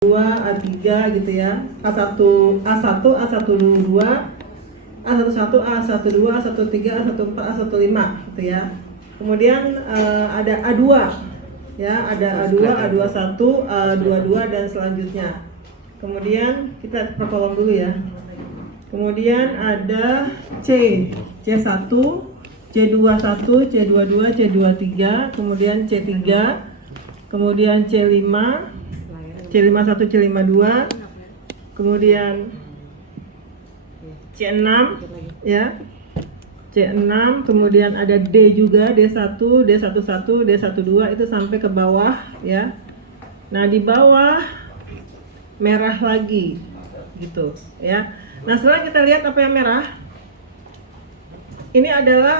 2, A3 gitu ya. A1, A1, A12, A11, A12, A13, A14, A15 gitu ya. Kemudian ada A2 ya, ada A2, A21, A22 dan selanjutnya. Kemudian kita pertolong dulu ya. Kemudian ada C, C1, C21, C22, C23, kemudian C3, kemudian C5, C51, C52, kemudian C6 ya. C6, kemudian ada D juga, D1, D11, D12 itu sampai ke bawah ya. Nah, di bawah merah lagi gitu ya. Nah, setelah kita lihat apa yang merah, ini adalah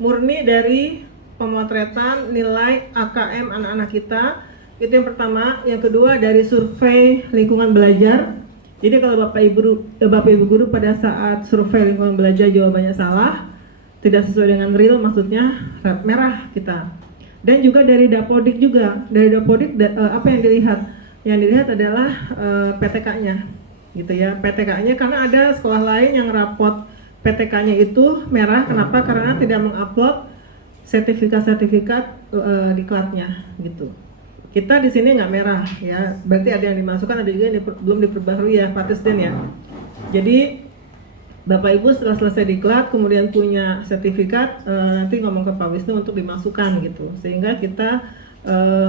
murni dari pemotretan nilai AKM anak-anak kita. Itu yang pertama. Yang kedua dari survei lingkungan belajar. Jadi kalau Bapak Ibu guru pada saat survei lingkungan belajar jawabannya salah, tidak sesuai dengan real, maksudnya merah kita. Dan juga dari Dapodik juga. Dari Dapodik apa yang dilihat? Yang dilihat adalah PTK-nya gitu ya. PTK-nya karena ada sekolah lain yang rapot PTK-nya itu merah. Kenapa? Karena tidak mengupload sertifikat diklatnya gitu. Kita di sini nggak merah ya, berarti ada yang dimasukkan, ada juga yang belum diperbarui ya Pak Tisden ya. Jadi Bapak Ibu setelah selesai diklat kemudian punya sertifikat, nanti ngomong ke Pak Wisnu untuk dimasukkan gitu, sehingga kita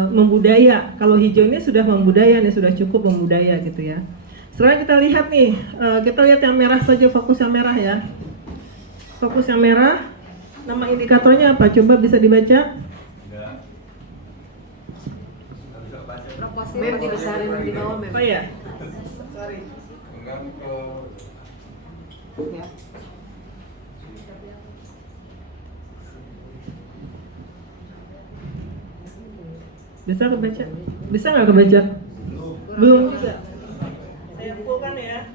membudaya. Kalau hijau ini sudah membudaya nih, sudah cukup membudaya gitu ya. Setelah kita lihat nih, kita lihat yang merah saja, fokus yang merah ya. Fokus yang merah, nama indikatornya apa? Coba bisa dibaca? Mem dibesarin di bawah mem. Oh ya, sorry. Ya. Bisa kebaca? Bisa nggak kebaca? Belum juga. Saya fullkan ya.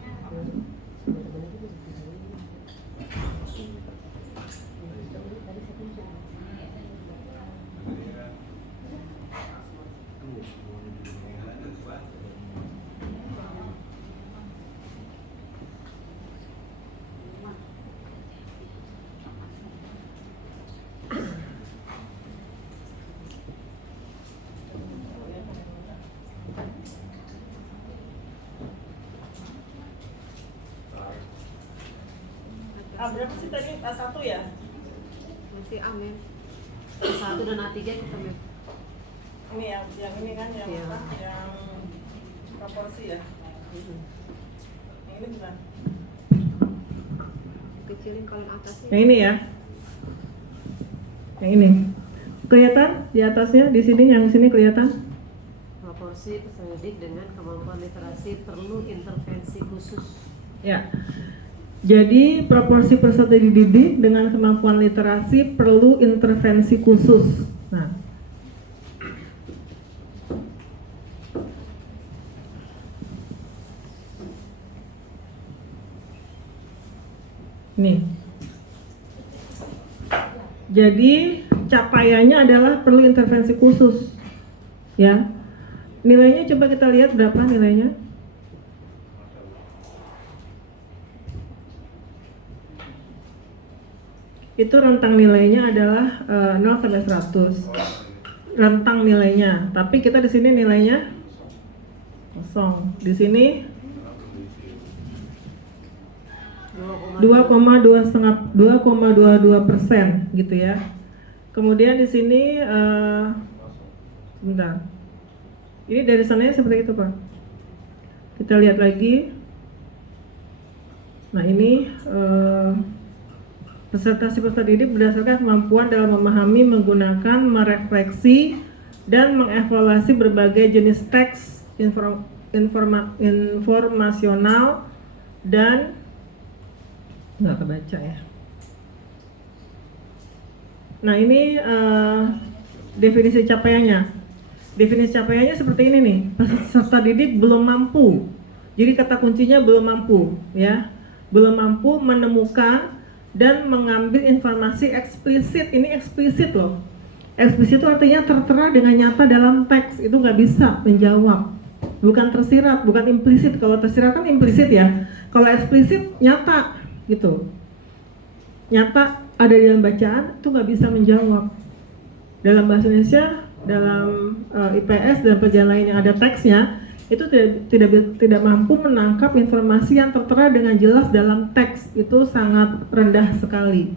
Berapa sih tadi? A1 ya? Masih A mem. A1 dan A3 kita mem. Ini yang ini kan yang Iya. apa? Yang proporsi ya? Yang ini bukan? Kecilin kolom atasnya. Yang ini ya? Yang ini kelihatan di atasnya, di sini, yang sini kelihatan? Proporsi peserta didik dengan kemampuan literasi perlu intervensi khusus. Ya. Jadi proporsi peserta didik dengan kemampuan literasi perlu intervensi khusus. Nah, nih. Jadi capaiannya adalah perlu intervensi khusus. Ya. Nilainya coba kita lihat berapa nilainya? Itu rentang nilainya adalah 0 sampai 100. Rentang nilainya. Tapi kita di sini nilainya kosong. Di sini 2,22% gitu ya. Kemudian di sini sebentar. Ini dari sananya seperti itu, Pak. Kita lihat lagi. Nah, ini peserta didik berdasarkan kemampuan dalam memahami, menggunakan, merefleksi, dan mengevaluasi berbagai jenis teks informasional dan nggak kebaca ya. Nah, ini definisi capaiannya. Definisi capaiannya seperti ini nih. Peserta didik belum mampu. Jadi kata kuncinya belum mampu ya. Belum mampu menemukan dan mengambil informasi eksplisit. Ini eksplisit loh. Eksplisit itu artinya tertera dengan nyata dalam teks. Itu nggak bisa menjawab bukan tersirat, bukan implisit. Kalau tersirat kan implisit ya. Kalau eksplisit nyata gitu. Nyata ada di dalam bacaan itu nggak bisa menjawab. Dalam bahasa Indonesia, dalam IPS dan pelajaran lain yang ada teksnya itu tidak mampu menangkap informasi yang tertera dengan jelas dalam teks, itu sangat rendah sekali.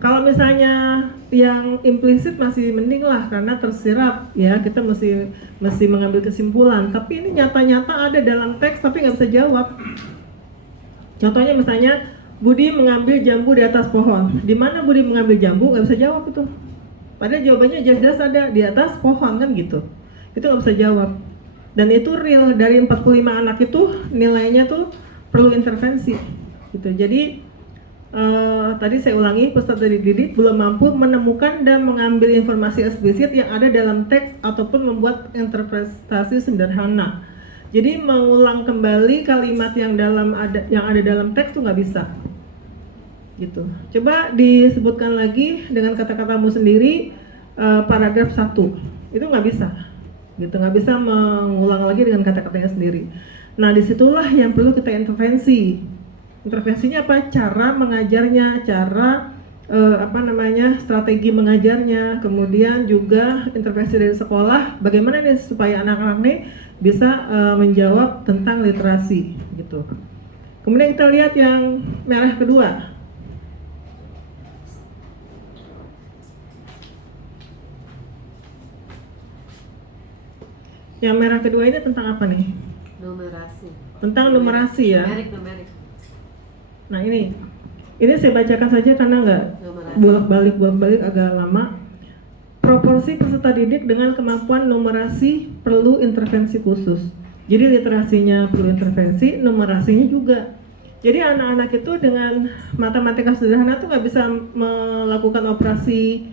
Kalau misalnya yang implisit masih mending lah karena tersirat ya, kita mesti mengambil kesimpulan. Tapi ini nyata-nyata ada dalam teks tapi nggak bisa jawab. Contohnya misalnya Budi mengambil jambu di atas pohon. Di mana Budi mengambil jambu nggak bisa jawab itu. Padahal jawabannya jelas-jelas ada di atas pohon kan gitu. Itu nggak bisa jawab. Dan itu real, dari 45 anak itu nilainya tuh perlu intervensi gitu. Jadi tadi saya ulangi, peserta didik belum mampu menemukan dan mengambil informasi eksplisit yang ada dalam teks ataupun membuat interpretasi sederhana. Jadi mengulang kembali kalimat yang ada dalam teks tuh nggak bisa gitu. Coba disebutkan lagi dengan kata-katamu sendiri paragraf 1. Itu nggak bisa gitu, nggak bisa mengulang lagi dengan kata-katanya sendiri. Nah, disitulah yang perlu kita intervensi. Intervensinya apa? Cara mengajarnya, cara strategi mengajarnya, kemudian juga intervensi dari sekolah, bagaimana nih supaya anak-anak nih bisa menjawab tentang literasi gitu. Kemudian kita lihat yang merah kedua. Yang merah kedua ini tentang apa nih? Numerasi. Tentang numerasi ya. Numerik. Nah ini saya bacakan saja karena nggak bolak-balik agak lama. Proporsi peserta didik dengan kemampuan numerasi perlu intervensi khusus. Jadi literasinya perlu intervensi, numerasinya juga. Jadi anak-anak itu dengan matematika sederhana tuh nggak bisa melakukan operasi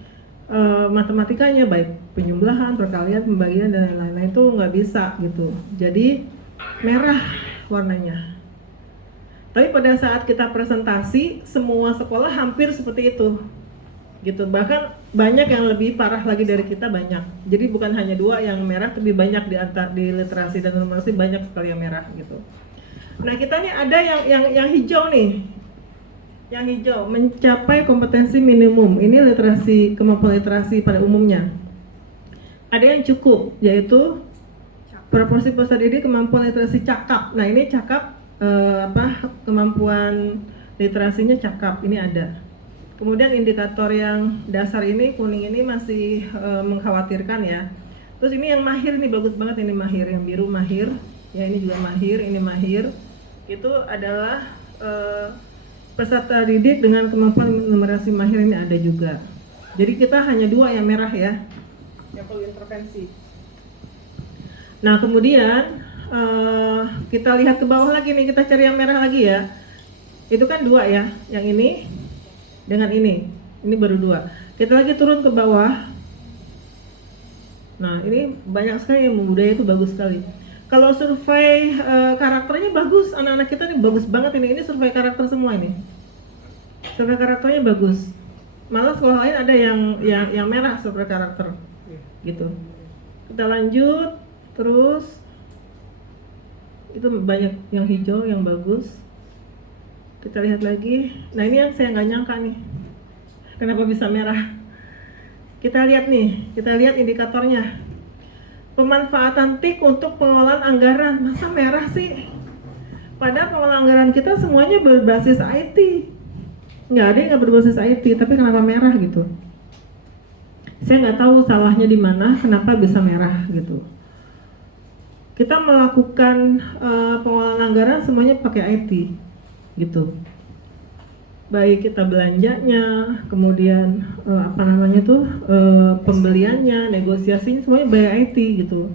matematikanya, baik penjumlahan, perkalian, pembagian dan lain-lain itu nggak bisa gitu. Jadi merah warnanya. Tapi pada saat kita presentasi, semua sekolah hampir seperti itu gitu. Bahkan banyak yang lebih parah lagi dari kita, banyak. Jadi bukan hanya 2 yang merah, tapi banyak di literasi dan numerasi banyak sekali yang merah gitu. Nah, kita nih ada yang hijau nih. Yang hijau mencapai kompetensi minimum. Ini literasi, kemampuan literasi pada umumnya. Ada yang cukup, yaitu proporsi peserta didik kemampuan literasi cakap. Nah, ini cakap kemampuan literasinya cakap, ini ada. Kemudian indikator yang dasar ini, kuning ini masih mengkhawatirkan ya. Terus ini yang mahir, ini bagus banget, ini mahir, yang biru mahir ya, ini juga mahir, ini mahir. Itu adalah peserta didik dengan kemampuan numerasi mahir, ini ada juga. Jadi kita hanya 2 yang merah ya, yang perlu intervensi. Nah kemudian kita lihat ke bawah lagi nih, kita cari yang merah lagi ya. Itu kan 2 ya, yang ini dengan ini baru 2. Kita lagi turun ke bawah. Nah ini banyak sekali yang membudaya, itu bagus sekali. Kalau survei karakternya bagus, anak-anak kita nih bagus banget ini survei karakter semua ini. Survei karakternya bagus. Malah sekolah lain ada yang merah survei karakter gitu. Kita lanjut terus. Itu banyak yang hijau yang bagus. Kita lihat lagi. Nah ini yang saya nggak nyangka nih, kenapa bisa merah. Kita lihat indikatornya. Pemanfaatan TIK untuk pengelolaan anggaran, masa merah sih? Padahal pengelolaan anggaran kita semuanya berbasis IT. Nggak ada yang nggak berbasis IT, tapi kenapa merah gitu? Saya nggak tahu salahnya di mana, kenapa bisa merah gitu. Kita melakukan pengelolaan anggaran semuanya pakai IT gitu. Baik kita belanjanya, kemudian pembeliannya, negosiasinya semuanya by IT gitu.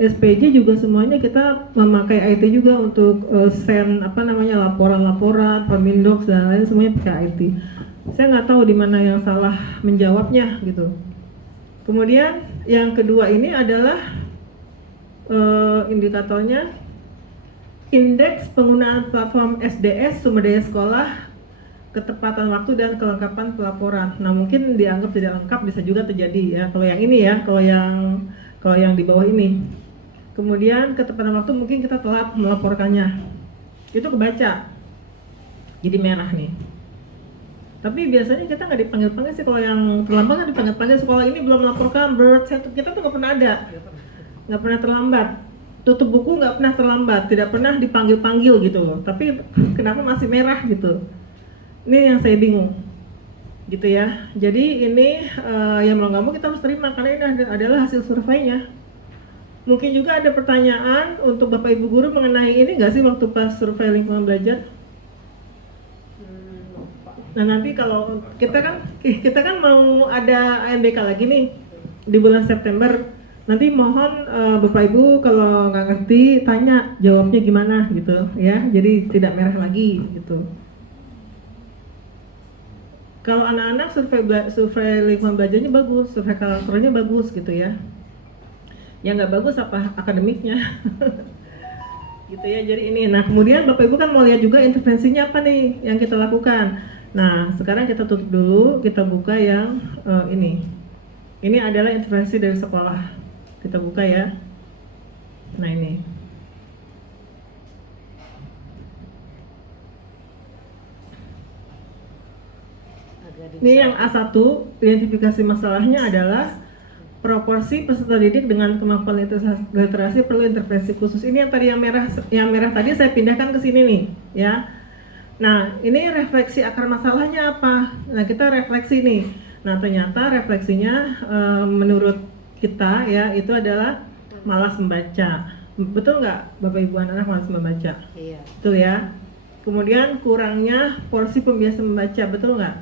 SPJ juga semuanya kita memakai IT juga untuk send laporan-laporan, Permindoks dan lain semuanya pakai IT. Saya nggak tahu di mana yang salah menjawabnya gitu. Kemudian yang kedua ini adalah indikatornya indeks penggunaan platform SDS sumber daya sekolah, ketepatan waktu dan kelengkapan pelaporan. Nah mungkin dianggap tidak lengkap, bisa juga terjadi ya. Kalau yang ini ya, kalau yang di bawah ini. kemudian ketepatan waktu mungkin kita telat melaporkannya, itu kebaca, jadi merah nih. Tapi biasanya kita nggak dipanggil-panggil sih, kalau yang terlambat kan dipanggil-panggil, sekolah ini belum melaporkan, kita tuh nggak pernah ada, nggak pernah terlambat. Tutup buku nggak pernah terlambat, tidak pernah dipanggil-panggil gitu loh. Tapi kenapa masih merah gitu? Ini yang saya bingung, gitu ya. Jadi ini yang mau nggak mau kita harus terima karena ini adalah hasil surveinya. Mungkin juga ada pertanyaan untuk Bapak Ibu guru mengenai ini nggak sih waktu pas survei lingkungan belajar? Nah nanti kalau kita kan mau ada ANBK lagi nih di bulan September. Nanti mohon Bapak Ibu kalau nggak ngerti tanya, jawabnya gimana gitu ya. Jadi tidak merah lagi gitu. Kalau anak-anak survei lingkungan belajarnya bagus, survei karakternya bagus gitu ya. Yang nggak bagus apa akademiknya. Gitu ya. Jadi ini. Nah kemudian Bapak Ibu kan mau lihat juga intervensinya apa nih yang kita lakukan. Nah sekarang kita tutup dulu, kita buka yang ini. Ini adalah intervensi dari sekolah. Kita buka ya. Nah ini. Ini yang A1, identifikasi masalahnya adalah proporsi peserta didik dengan kemampuan literasi perlu intervensi khusus. Ini yang tadi yang merah tadi saya pindahkan ke sini nih, ya. Nah, ini refleksi akar masalahnya apa? Nah, kita refleksi nih. Nah, ternyata refleksinya menurut kita ya itu adalah malas membaca. Betul nggak, Bapak Ibu anak-anak malas membaca? Iya. Betul ya. Kemudian kurangnya porsi pembiasaan membaca, betul nggak?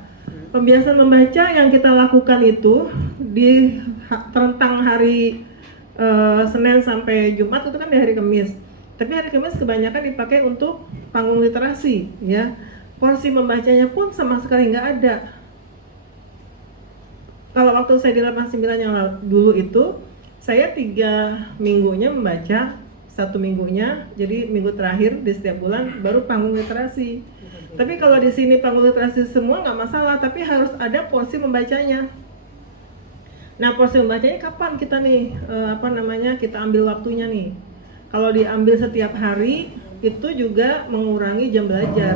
Pembiasaan membaca yang kita lakukan itu di rentang hari Senin sampai Jumat itu kan di hari Kamis. Tapi hari Kamis kebanyakan dipakai untuk panggung literasi, ya. Porsi membacanya pun sama sekali nggak ada. Kalau waktu saya di 89 yang dulu itu, saya 3 minggunya membaca, 1 minggunya, jadi minggu terakhir di setiap bulan baru panggung literasi. Tapi kalau di sini panggung literasi semua nggak masalah, tapi harus ada porsi membacanya. Nah porsi membacanya kapan kita nih, kita ambil waktunya nih. Kalau diambil setiap hari, itu juga mengurangi jam belajar.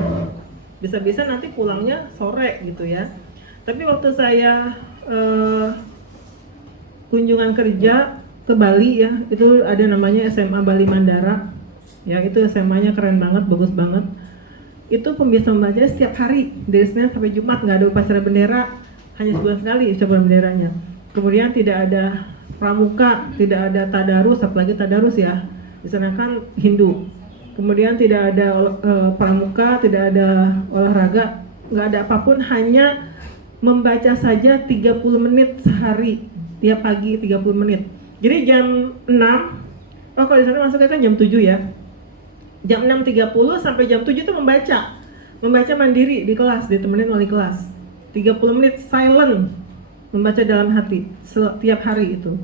Bisa-bisa nanti pulangnya sore gitu ya. Tapi waktu saya kunjungan kerja ke Bali ya, itu ada namanya SMA Bali Mandara. Ya itu SMA-nya keren banget, bagus banget. Itu pembiasaan membacanya setiap hari dari Senin sampai Jumat, nggak ada upacara bendera, hanya sebulan sekali upacara benderanya. Kemudian tidak ada pramuka, tidak ada tadarus, apalagi tadarus ya, di sana kan Hindu. Kemudian tidak ada pramuka, tidak ada olahraga, nggak ada apapun, hanya membaca saja 30 menit sehari, tiap pagi 30 menit. Jadi jam 6, kalau di sana masuknya kan jam 7 ya. Jam 6.30 sampai jam 7 itu membaca mandiri di kelas, ditemenin wali kelas. 30 menit silent, membaca dalam hati setiap hari itu.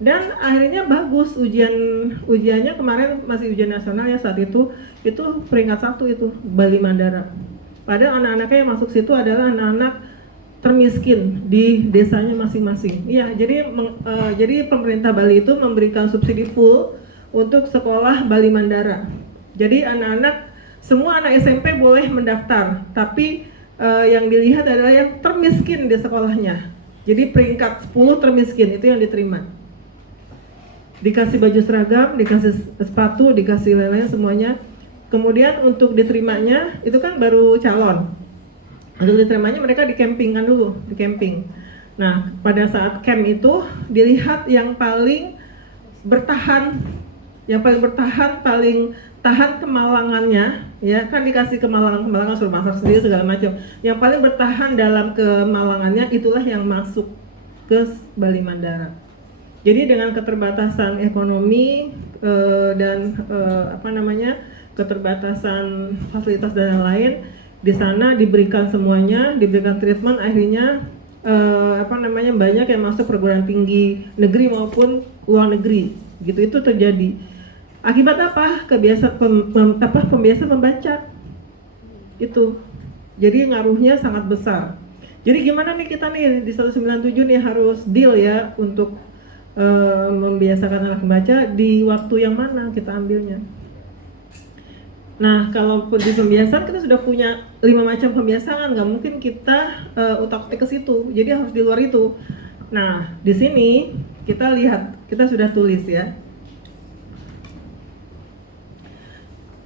Dan akhirnya bagus ujiannya kemarin masih ujian nasional ya saat itu peringkat 1 itu Bali Mandara. Padahal anak-anaknya yang masuk situ adalah anak-anak termiskin di desanya masing-masing. Iya, jadi pemerintah Bali itu memberikan subsidi full untuk sekolah Bali Mandara. Jadi semua anak SMP boleh mendaftar, tapi yang dilihat adalah yang termiskin di sekolahnya. Jadi peringkat 10 termiskin itu yang diterima. Dikasih baju seragam, dikasih sepatu, dikasih lain-lain semuanya. Kemudian untuk diterimanya itu kan baru calon. Untuk diterimanya mereka dikampingkan dulu, di camping. Nah, pada saat camp itu dilihat yang paling bertahan, paling tahan kemalangannya, ya kan dikasih kemalangan suruh masak sendiri segala macam. Yang paling bertahan dalam kemalangannya itulah yang masuk ke Bali Mandara. Jadi dengan keterbatasan ekonomi dan keterbatasan fasilitas dan lain, di sana diberikan semuanya, diberikan treatment, akhirnya banyak yang masuk perguruan tinggi negeri maupun luar negeri, gitu. Itu terjadi. Akibat apa? Pembiasaan membaca itu. Jadi ngaruhnya sangat besar. Jadi gimana nih kita nih di 197 nih harus deal ya untuk membiasakan anak membaca di waktu yang mana kita ambilnya. Nah, kalau di pembiasaan kita sudah punya 5 macam pembiasaan, nggak mungkin kita utak-atik ke situ. Jadi harus di luar itu. Nah, di sini kita lihat, kita sudah tulis ya.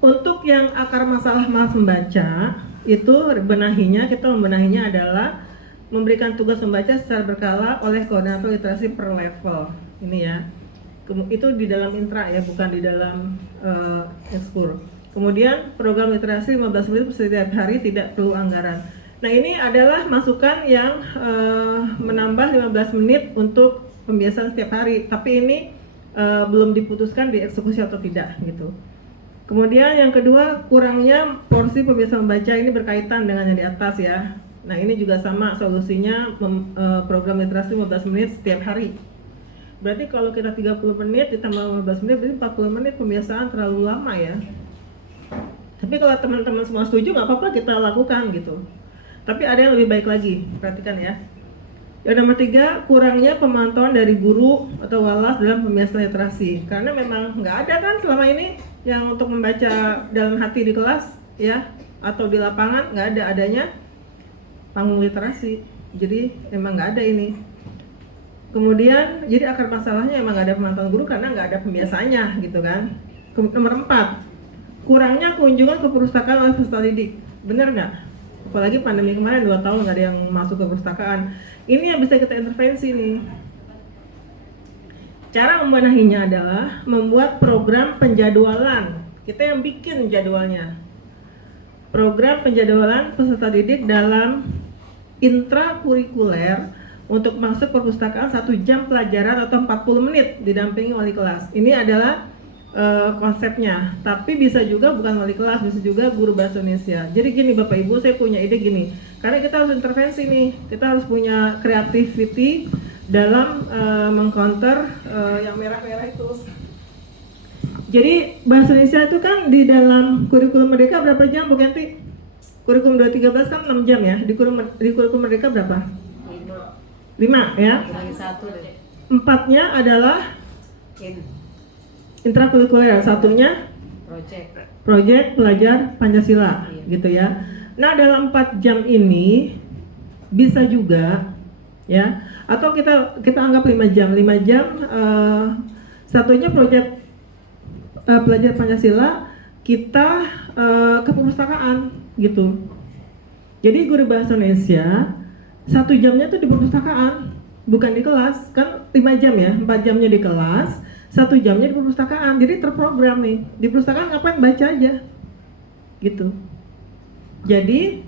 Untuk yang akar masalah malas membaca, itu kita membenahinya adalah memberikan tugas membaca secara berkala oleh koordinator literasi per level. Ini ya. Itu di dalam intra ya, bukan di dalam ekskul. Kemudian program literasi 15 menit setiap hari, tidak perlu anggaran. Nah, ini adalah masukan yang menambah 15 menit untuk pembiasaan setiap hari, tapi ini belum diputuskan dieksekusi atau tidak gitu. Kemudian yang kedua, kurangnya porsi pembiasaan membaca, ini berkaitan dengan yang di atas ya. Nah, ini juga sama solusinya, program literasi 15 menit setiap hari. Berarti kalau kita 30 menit ditambah 15 menit berarti 40 menit, pembiasaan terlalu lama ya. Tapi kalau teman-teman semua setuju nggak apa-apa kita lakukan gitu. Tapi ada yang lebih baik lagi, perhatikan ya. Yang nomor 3, kurangnya pemantauan dari guru atau walas dalam pembiasaan literasi. Karena memang nggak ada kan selama ini yang untuk membaca dalam hati di kelas ya, atau di lapangan nggak ada, adanya panggung literasi. Jadi memang nggak ada ini. Kemudian jadi akar masalahnya emang nggak ada pemantauan guru karena nggak ada pembiasaannya gitu kan. Nomor 4, kurangnya kunjungan ke perpustakaan oleh peserta didik. Bener nggak? Apalagi pandemi kemarin 2 tahun nggak ada yang masuk ke perpustakaan. Ini yang bisa kita intervensi nih. Cara membenahinya adalah membuat program penjadwalan. Kita yang bikin jadwalnya. Program penjadwalan peserta didik dalam intrakurikuler untuk masuk perpustakaan 1 jam pelajaran atau 40 menit didampingi wali kelas. Ini adalah konsepnya, tapi bisa juga bukan wali kelas, bisa juga guru bahasa Indonesia. Jadi gini Bapak Ibu, saya punya ide gini, karena kita harus intervensi nih, kita harus punya creativity dalam mengcounter yang merah-merah itu. Jadi bahasa Indonesia itu kan di dalam kurikulum Merdeka berapa jam Bu Kenti? Kurikulum 2013 kan 6 jam ya, di kurikulum Merdeka berapa? 5 ya? 4-nya adalah intrakurikuler, satunya project pelajar Pancasila gitu ya. Nah, dalam 4 jam ini bisa juga ya, atau kita anggap 5 jam. 5 jam satunya project pelajar Pancasila, kita ke perpustakaan gitu. Jadi guru bahasa Indonesia 1 jamnya tuh di perpustakaan, bukan di kelas. Kan 5 jam ya, 4 jamnya di kelas, 1 jamnya di perpustakaan. Jadi terprogram nih, di perpustakaan ngapain, baca aja gitu. Jadi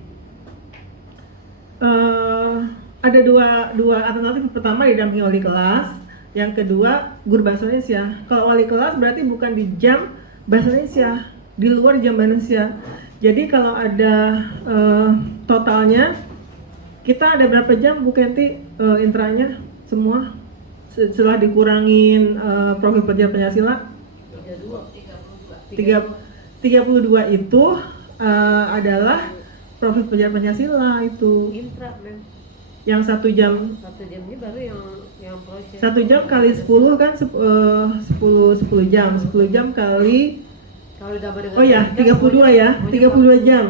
ada dua alternatif. Pertama didampingi wali kelas, yang kedua guru bahasa Indonesia. Kalau wali kelas berarti bukan di jam bahasa Indonesia, di luar jam bahasa Indonesia. Jadi kalau ada totalnya, kita ada berapa jam Bu Kenti intranya semua? Setelah dikurangin profil pelajar Pancasila 32 itu adalah profil pelajar Pancasila itu intra yang 1 jam. 1 jam ini baru yang project. 1 jam kali 10 kan 10 jam. 10 jam kali, kalau ditambah dengan oh ya 32 ya, 32 jam.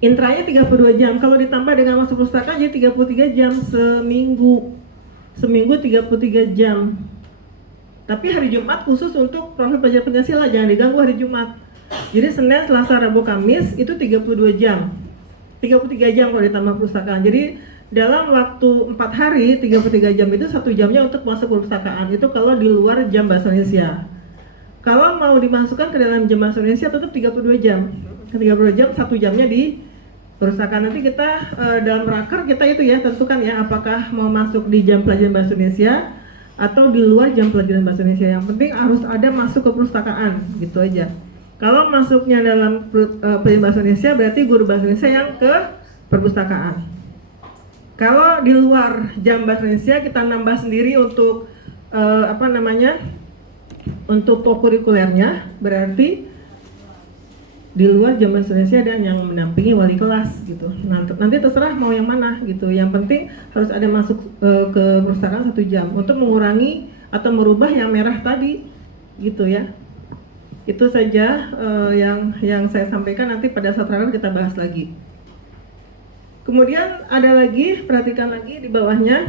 Intranya 32 jam. Kalau ditambah dengan masuk perpustakaan jadi 33 jam seminggu. Seminggu 33 jam. Tapi hari Jumat khusus untuk profil pelajar Pancasila, jangan diganggu hari Jumat. Jadi Senin, Selasa, Rabu, Kamis itu 32 jam. 33 jam kalau ditambah perpustakaan. Jadi dalam waktu 4 hari 33 jam itu 1 jamnya untuk masuk perpustakaan. Itu kalau di luar jam bahasa Indonesia. Kalau mau dimasukkan ke dalam jam bahasa Indonesia tetap 32 jam. 32 jam, 1 jamnya di perpustakaan. Nanti kita dalam raker kita itu ya tentukan ya apakah mau masuk di jam pelajaran bahasa Indonesia atau di luar jam pelajaran bahasa Indonesia. Yang penting harus ada masuk ke perpustakaan, gitu aja. Kalau masuknya dalam pelajaran bahasa Indonesia berarti guru bahasa Indonesia yang ke perpustakaan. Kalau di luar jam bahasa Indonesia kita nambah sendiri untuk untuk kurikulernya, berarti di luar jam bahasa Indonesia ada yang mendampingi wali kelas gitu. Nanti terserah mau yang mana gitu. Yang penting harus ada masuk ke perpustakaan 1 jam untuk mengurangi atau merubah yang merah tadi, gitu ya. Itu saja yang saya sampaikan, nanti pada saat terakhir kita bahas lagi. Kemudian ada lagi, perhatikan lagi di bawahnya,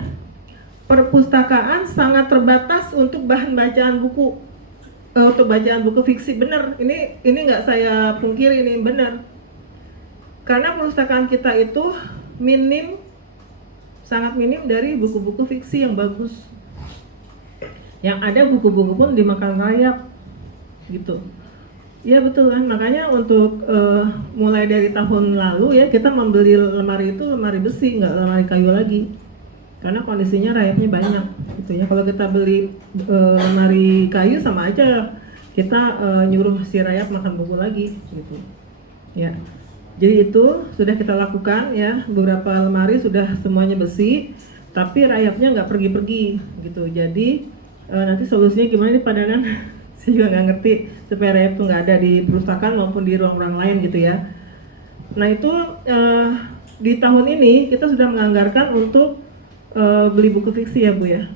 perpustakaan sangat terbatas untuk bahan bacaan buku, untuk bacaan buku fiksi. Benar, ini nggak saya pungkiri, ini benar. Karena perpustakaan kita itu sangat minim dari buku-buku fiksi yang bagus. Yang ada buku-buku pun dimakan rayap, gitu. Ya betul kan, makanya untuk mulai dari tahun lalu ya kita membeli lemari itu lemari besi, nggak lemari kayu lagi. Karena kondisinya rayapnya banyak, gitu ya. Kalau kita beli lemari kayu sama aja kita nyuruh si rayap makan buku lagi, gitu. Ya. Jadi itu sudah kita lakukan ya, beberapa lemari sudah semuanya besi, tapi rayapnya nggak pergi-pergi, gitu. Jadi nanti solusinya gimana nih Pak Danan? Saya juga nggak ngerti supaya rayap itu nggak ada di perpustakaan maupun di ruang-ruang lain, gitu ya. Nah itu di tahun ini kita sudah menganggarkan untuk beli buku fiksi ya Bu ya.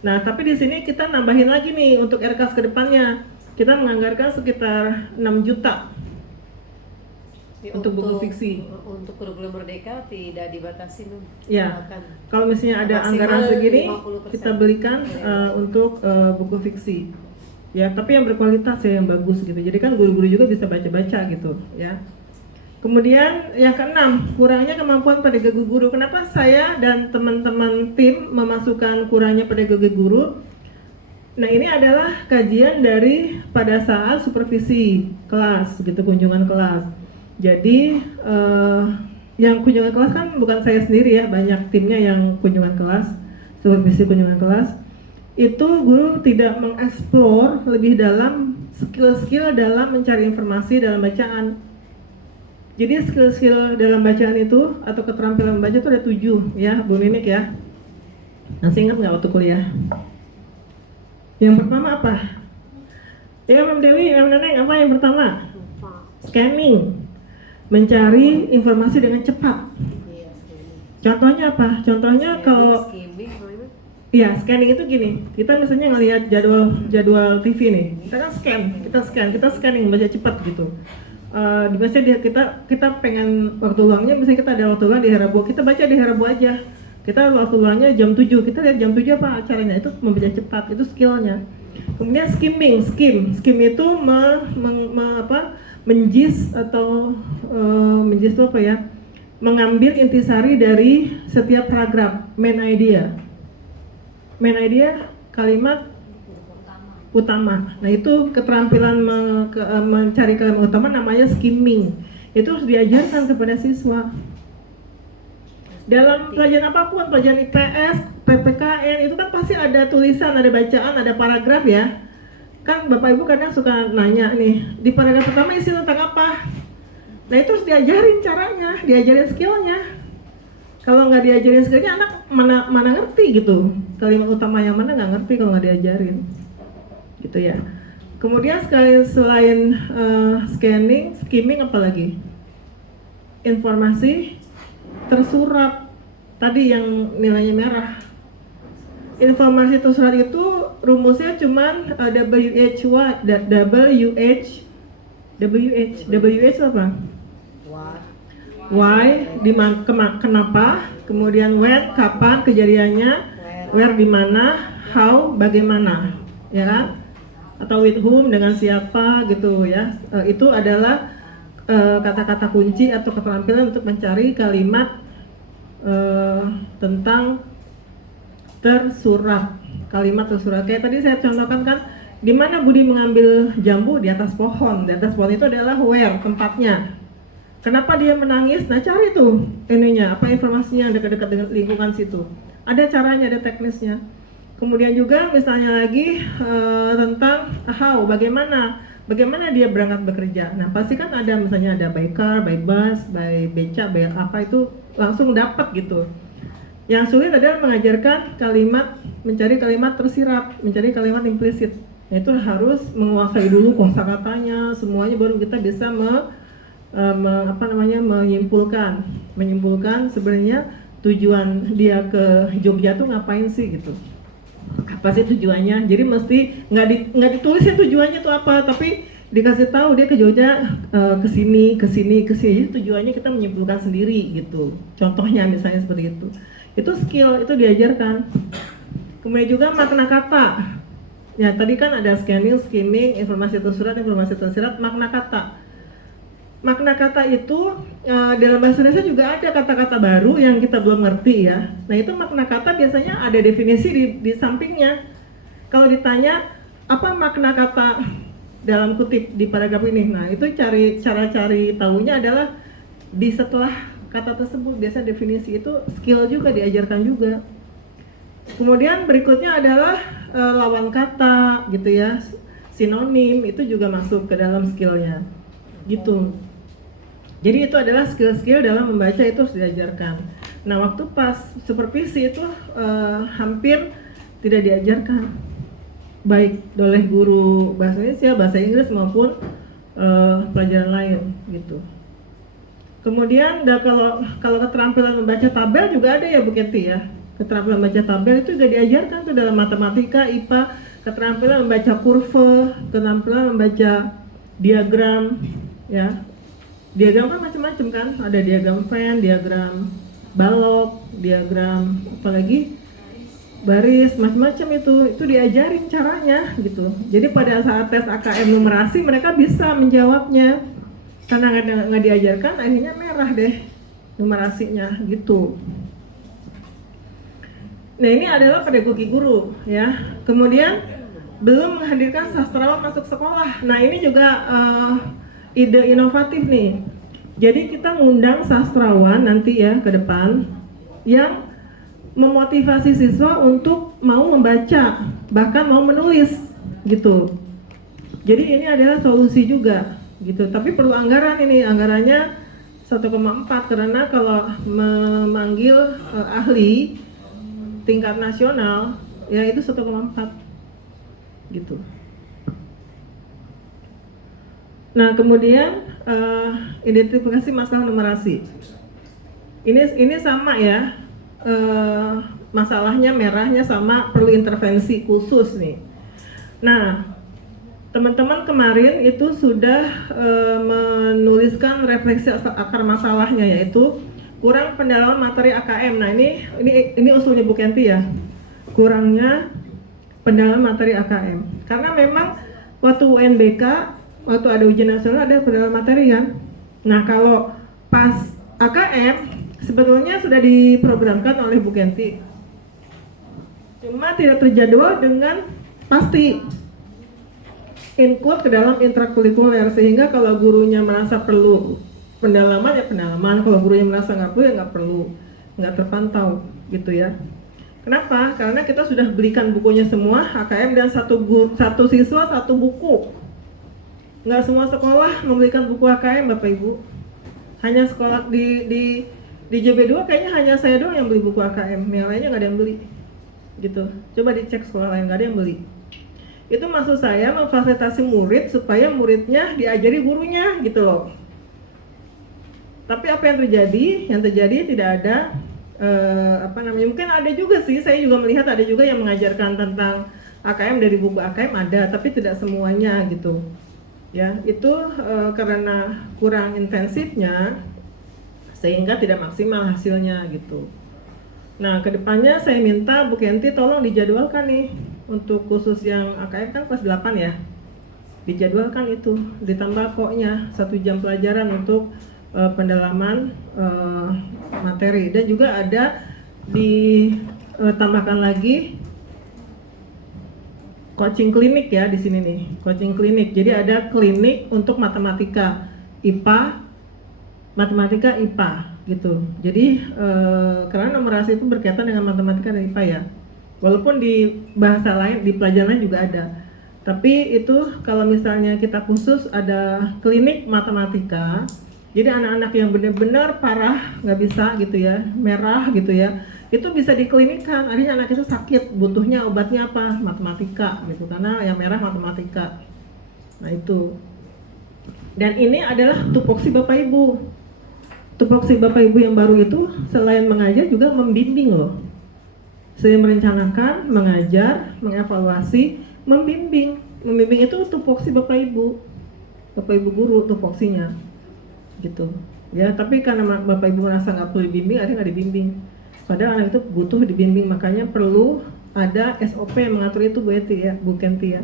Nah tapi di sini kita nambahin lagi nih untuk RKAS kedepannya, kita menganggarkan sekitar 6 juta untuk buku fiksi. Untuk kurikulum Merdeka tidak dibatasi, Ya. Kalau misalnya ada anggaran segini, 50%. kita belikan untuk buku fiksi. Ya, tapi yang berkualitas ya, yang bagus gitu. Jadi kan guru-guru juga bisa baca-baca gitu, ya. Kemudian yang keenam, kurangnya kemampuan pedagogi guru. Kenapa saya dan teman-teman tim memasukkan kurangnya pedagogi guru? Nah, ini adalah kajian dari pada saat supervisi kelas gitu, kunjungan kelas. Jadi yang kunjungan kelas kan bukan saya sendiri ya, banyak timnya yang kunjungan kelas, supervisi kunjungan kelas. Itu guru tidak mengeksplor lebih dalam skill-skill dalam mencari informasi dalam bacaan. Jadi skill-skill dalam bacaan itu atau keterampilan membaca itu ada 7 ya, Bu Ninik ya. Masih ingat nggak waktu kuliah? Yang pertama apa? Ya Mam Dewi, Mam Neneng, apa yang pertama? Scanning, mencari informasi dengan cepat. Contohnya apa? Contohnya kalau iya, scanning itu gini, kita misalnya ngelihat jadwal TV nih, kita scanning baca cepat gitu. Biasanya kita pengen waktu luangnya, misalnya kita ada waktu luang di hari Rabu, kita baca di hari Rabu aja. Kita waktu luangnya jam 7, kita lihat jam 7 apa acaranya, itu membaca cepat, itu skillnya. Kemudian skim itu menjis atau menjis itu apa ya? Mengambil intisari dari setiap paragraf, main idea kalimat utama. Nah itu keterampilan mencari kalimat utama namanya skimming. Itu harus diajarkan kepada siswa. Dalam pelajaran apapun, pelajaran IPS, PPKN itu kan pasti ada tulisan, ada bacaan, ada paragraf ya. Kan Bapak Ibu kadang suka nanya nih, di paragraf pertama isi tentang apa? Nah itu harus diajarin caranya, diajarin skillnya. Kalau nggak diajarin skillnya, anak mana ngerti gitu. Kalimat utama yang mana nggak ngerti kalau nggak diajarin, gitu ya. Kemudian selain scanning, skimming, apa lagi? Informasi tersurat. Tadi yang nilainya merah. Informasi tersurat itu rumusnya cuman WH apa? Why, kenapa, kemudian when, kapan kejadiannya, where, di mana, how, bagaimana, ya kan? Atau with whom, dengan siapa gitu ya. Itu adalah kata-kata kunci atau keterampilan untuk mencari kalimat tentang tersurat, kalimat tersurat. Kayak tadi saya contohkan kan, di mana Budi mengambil jambu? Di atas pohon. Di atas pohon itu adalah where, tempatnya. Kenapa dia menangis? Nah cari tuh ininya, apa informasinya dekat-dekat dengan lingkungan situ. Ada caranya, ada teknisnya. Kemudian juga misalnya lagi tentang how, bagaimana dia berangkat bekerja. Nah pasti kan ada misalnya ada by car, by bus, by beca, by apa, itu langsung dapat gitu. Yang sulit adalah mengajarkan kalimat, mencari kalimat tersirat, mencari kalimat implisit. Nah, itu harus menguasai dulu kosakatanya, semuanya baru kita bisa menyimpulkan sebenarnya tujuan dia ke Jogja tuh ngapain sih gitu. pasti tujuannya. Jadi mesti nggak ditulisin tujuannya itu apa, tapi dikasih tahu dia ke Jogja ke sini. Jadi tujuannya kita menyimpulkan sendiri gitu. Contohnya misalnya seperti itu. Itu skill, itu diajarkan. Kemudian juga makna kata. Ya tadi kan ada scanning, skimming, informasi tersurat, makna kata. Makna kata itu dalam bahasa Indonesia juga ada kata-kata baru yang kita belum ngerti ya. Nah itu makna kata biasanya ada definisi di sampingnya. Kalau ditanya apa makna kata dalam kutip di paragraf ini, nah itu cara cari tahunya adalah di setelah kata tersebut. Biasa definisi itu skill juga diajarkan juga. Kemudian berikutnya adalah lawan kata gitu ya, sinonim itu juga masuk ke dalam skillnya gitu. Jadi itu adalah skill-skill dalam membaca itu harus diajarkan. Nah waktu pas supervisi itu hampir tidak diajarkan, baik oleh guru bahasa Indonesia, bahasa Inggris maupun pelajaran lain gitu. Kemudian kalau keterampilan membaca tabel juga ada ya Bu Keti ya. Keterampilan membaca tabel itu juga diajarkan tuh dalam matematika, IPA, keterampilan membaca kurva, keterampilan membaca diagram ya. Diagram kan macam-macam kan, ada diagram Venn, diagram balok, diagram apalagi baris, macam-macam itu diajarin caranya gitu. Jadi pada saat tes AKM numerasi mereka bisa menjawabnya, karena nggak diajarkan akhirnya merah deh numerasinya gitu. Nah ini adalah pedagogi guru ya. Kemudian belum menghadirkan sastrawan masuk sekolah. Nah ini juga ide inovatif nih. Jadi kita ngundang sastrawan nanti ya ke depan yang memotivasi siswa untuk mau membaca, bahkan mau menulis gitu. Jadi ini adalah solusi juga gitu. Tapi perlu anggaran ini, anggarannya 1,4 karena kalau memanggil ahli tingkat nasional ya itu 1,4 gitu. Nah kemudian identifikasi masalah numerasi. Ini sama ya, masalahnya merahnya sama, perlu intervensi khusus nih. Nah teman-teman kemarin itu sudah menuliskan refleksi akar masalahnya, yaitu kurang pendalaman materi AKM. Nah ini usulnya Bu Kenti ya, kurangnya pendalaman materi AKM. Karena memang waktu UNBK, waktu ada ujian nasional ada pendalaman materi kan. Nah kalau pas AKM sebetulnya sudah diprogramkan oleh Bu Kenti, cuma tidak terjadwal dengan pasti include ke dalam intrakurikuler, sehingga kalau gurunya merasa perlu pendalaman ya pendalaman, kalau gurunya merasa nggak perlu ya nggak perlu, nggak terpantau gitu ya. Kenapa? Karena kita sudah belikan bukunya semua HKM dan satu siswa satu buku. Nggak semua sekolah memberikan buku HKM Bapak Ibu. Hanya sekolah di JB2 kayaknya hanya saya doang yang beli buku HKM, yang lainnya nggak ada yang beli gitu. Coba dicek sekolah lain, nggak ada yang beli. Itu maksud saya memfasilitasi murid supaya muridnya diajari gurunya gitu loh. Tapi apa yang terjadi? Yang terjadi tidak ada mungkin ada juga sih, saya juga melihat ada juga yang mengajarkan tentang AKM dari buku AKM ada, tapi tidak semuanya gitu. Ya, itu karena kurang intensifnya sehingga tidak maksimal hasilnya gitu. Nah, kedepannya saya minta Bu Kenti tolong dijadwalkan nih untuk khusus yang AKM kan kelas 8 ya. Dijadwalkan itu, ditambah koknya 1 jam pelajaran untuk pendalaman materi, dan juga ada ditambahkan lagi coaching klinik ya di sini nih, coaching klinik. Jadi ada klinik untuk matematika IPA, matematika IPA gitu. Jadi karena numerasi itu berkaitan dengan matematika dan IPA ya. Walaupun di bahasa lain, di pelajaran lain juga ada. Tapi itu kalau misalnya kita khusus ada klinik matematika. Jadi anak-anak yang benar-benar parah nggak bisa gitu ya, merah gitu ya, itu bisa diklinikkan. Artinya anak itu sakit, butuhnya obatnya apa? Matematika gitu, karena yang merah matematika. Nah itu. Dan ini adalah tupoksi Bapak Ibu. Tupoksi Bapak Ibu yang baru itu selain mengajar juga membimbing loh. Saya merencanakan, mengajar, mengevaluasi, membimbing. Membimbing itu tupoksi Bapak Ibu guru tupoksinya, gitu. Ya, tapi karena Bapak Ibu merasa nggak perlu dibimbing, ada nggak dibimbing. Padahal anak itu butuh dibimbing, makanya perlu ada SOP yang mengatur itu Bu Eti ya, Bu Kenti ya.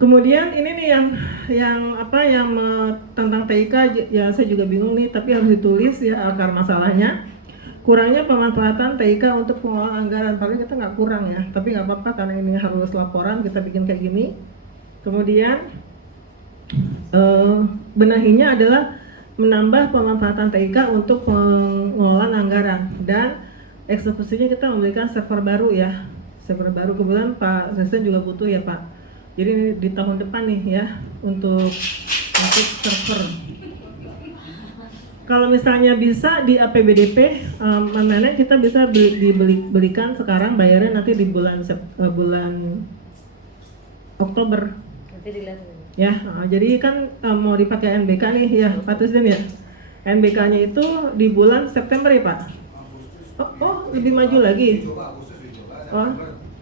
Kemudian ini nih yang tentang TIK ya saya juga bingung nih, tapi harus ditulis ya akar masalahnya. Kurangnya pemanfaatan TIK untuk pengelolaan anggaran, paling kita nggak kurang ya, tapi nggak apa-apa karena ini harus laporan, kita bikin kayak gini. Kemudian benahinya adalah menambah pemanfaatan TIK untuk pengelolaan anggaran, dan eksekusinya kita memberikan server baru ya, server baru. Kebetulan Pak Presiden juga butuh ya Pak. Jadi di tahun depan nih ya untuk server. Kalau misalnya bisa di APBDP, mana kita bisa belikan sekarang, bayarnya nanti di bulan Oktober. Nanti dilihat. Ya, jadi kan mau dipakai NBK nih ya Pak Presiden ya. NBK-nya itu di bulan September ya Pak. Oh, lebih maju lagi.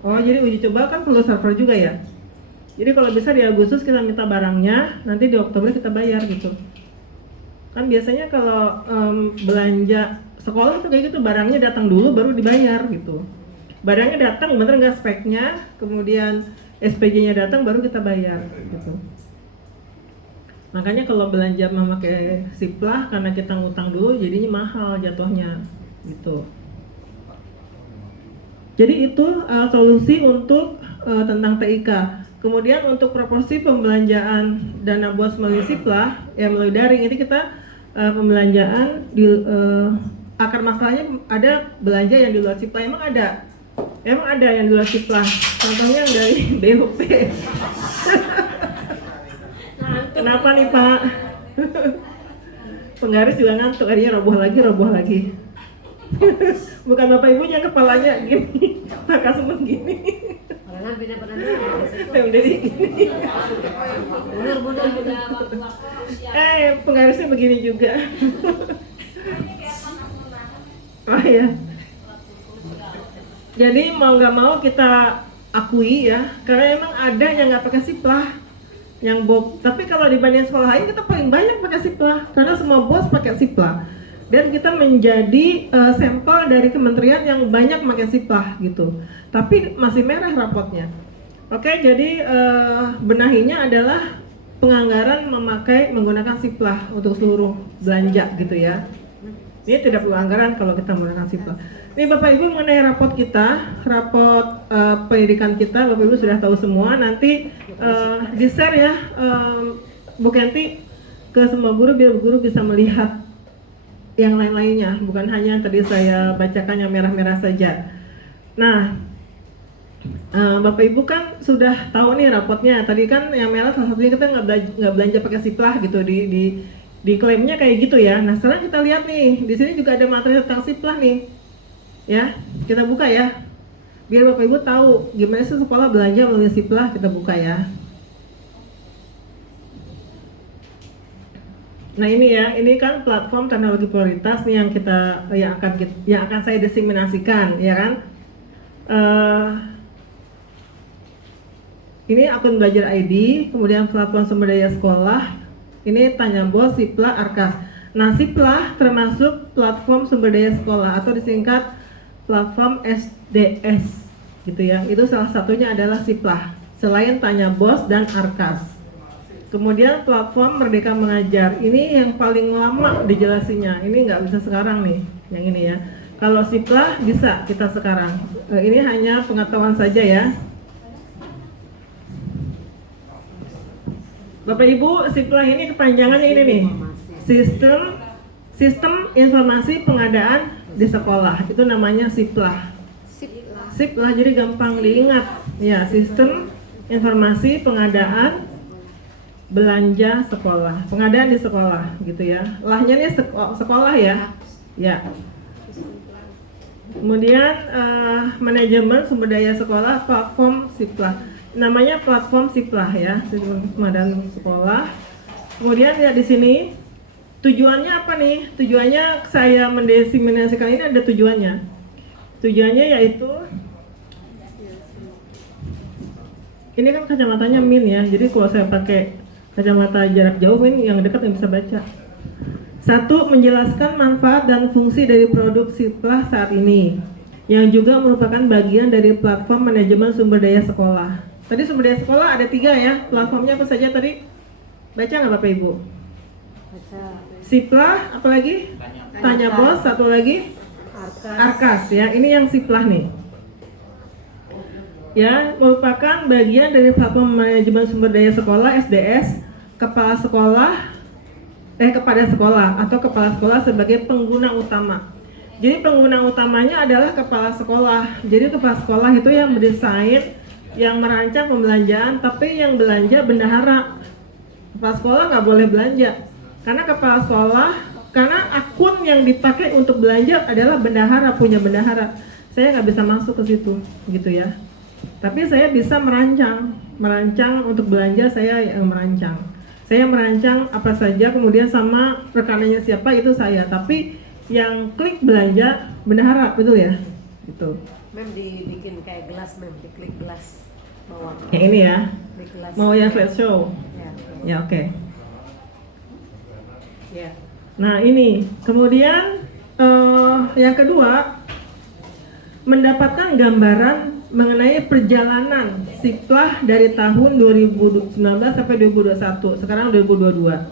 Oh, jadi uji coba kan perlu server juga ya. Jadi kalau bisa di Agustus kita minta barangnya, nanti di Oktober kita bayar gitu. Kan biasanya kalau belanja sekolah tuh kayak gitu, barangnya datang dulu baru dibayar gitu. Barangnya datang bener nggak speknya, kemudian SPJ-nya datang baru kita bayar gitu. Makanya kalau belanja memakai Siplah karena kita ngutang dulu jadinya mahal jatuhnya gitu. Jadi itu solusi untuk tentang TIK. Kemudian untuk proporsi pembelanjaan dana BOS melalui Siplah ya melalui daring, ini kita pembelanjaan di akar masalahnya ada belanja yang di luar Siplah. Emang ada yang di luar Siplah. Contohnya yang dari BOP. Kenapa nih Pak? Penggaris juga ngantuk, akhirnya roboh lagi. Bukan Bapak Ibunya, kepalanya gini, Pak Kasmen gini. Pernah pindah Jadi gini. Mundur. Penggarisnya begini juga. Oh ya. Jadi mau nggak mau kita akui ya, karena emang ada yang nggak pakai Siplah, yang BOP. Tapi kalau dibanding sekolah lain kita paling banyak pakai Siplah, karena semua BOS pakai Siplah. Dan kita menjadi sampel dari kementerian yang banyak pakai Siplah gitu. Tapi masih merah rapotnya. Oke, jadi benahinya adalah penganggaran menggunakan Siplah untuk seluruh belanja gitu ya. Ini tidak perlu anggaran kalau kita menggunakan Siplah. Ini Bapak Ibu mengenai rapot kita, rapot pendidikan kita, Bapak Ibu sudah tahu semua. Nanti di-share ya Bu Kenti ke semua guru biar guru bisa melihat yang lain-lainnya, bukan hanya yang tadi saya bacakan yang merah-merah saja. Nah, Bapak Ibu kan sudah tahu nih rapotnya. Tadi kan yang merah salah satunya kita nggak belanja pakai Siplah gitu, di klaimnya kayak gitu ya. Nah sekarang kita lihat nih, di sini juga ada materi tentang Siplah nih, ya kita buka ya, biar Bapak Ibu tahu gimana sih sekolah belanja melalui Siplah. Kita buka ya. Nah ini ya, ini kan platform teknologi prioritas nih yang akan saya diseminasikan, ya kan? Ini akun belajar ID, kemudian platform sumber daya sekolah. Ini Tanya BOS, Siplah, Arkas. Nah Siplah termasuk platform sumber daya sekolah atau disingkat platform SDS, gitu ya. Itu salah satunya adalah Siplah. Selain Tanya BOS dan Arkas. Kemudian platform Merdeka Mengajar, ini yang paling lama dijelasinya, ini nggak bisa sekarang nih, yang ini ya. Kalau Siplah bisa kita sekarang, ini hanya pengetahuan saja ya. Bapak Ibu, Siplah ini kepanjangannya ini nih, Sistem Informasi Pengadaan di Sekolah, itu namanya Siplah. Siplah jadi gampang diingat, ya Sistem Informasi Pengadaan belanja sekolah, pengadaan di sekolah gitu ya. Lahnya nih sekolah ya. Ya. Kemudian manajemen sumber daya sekolah, platform Siplah. Namanya platform Siplah ya, sistem pengadaan sekolah. Kemudian ya di sini tujuannya apa nih? Tujuannya saya mendiseminasikan ini ada tujuannya. Tujuannya yaitu ini kan kacamatanya min ya, jadi kalau saya pakai kacamata jarak jauh ini yang dekat yang bisa baca. Satu, menjelaskan manfaat dan fungsi dari produk Siplah saat ini, yang juga merupakan bagian dari platform manajemen sumber daya sekolah. Tadi sumber daya sekolah ada 3 ya, platformnya apa saja tadi? Baca nggak Bapak Ibu? Baca. Siplah, apa lagi? Tanya Bos, satu lagi? Arkas ya, ini yang Siplah nih. Ya, merupakan bagian dari platform manajemen sumber daya sekolah SDS, kepada sekolah atau kepala sekolah sebagai pengguna utama. Jadi pengguna utamanya adalah kepala sekolah. Jadi kepala sekolah itu yang mendesain, yang merancang pembelanjaan, tapi yang belanja bendahara. Kepala sekolah nggak boleh belanja, karena kepala sekolah, karena akun yang dipakai untuk belanja adalah bendahara, punya bendahara. Saya nggak bisa masuk ke situ, gitu ya. Tapi saya bisa merancang untuk belanja, saya yang merancang. Saya merancang apa saja, kemudian sama rekanannya siapa itu saya. Tapi yang klik belanja bendahara, betul ya? Gitu. Mem dibikin kayak gelas, Mem, diklik gelas bawah. Yang ini ya. Klik gelas. Mau yang slideshow? Ya. Ya oke. Ya. Nah ini, kemudian yang kedua, mendapatkan gambaran mengenai perjalanan Siplah dari tahun 2019 sampai 2021, sekarang 2022.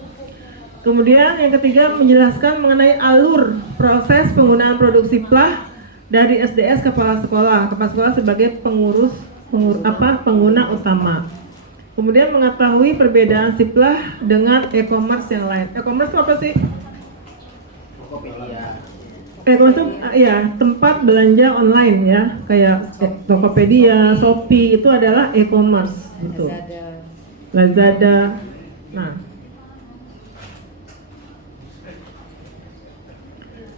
Kemudian yang ketiga, menjelaskan mengenai alur proses penggunaan produk Siplah dari SDS kepala sekolah sebagai pengguna utama. Kemudian mengetahui perbedaan Siplah dengan e-commerce yang lain. E-commerce itu apa sih? E-commerce itu ya tempat belanja online ya, kayak Tokopedia, Shopee itu adalah e-commerce gitu. Lazada. Nah,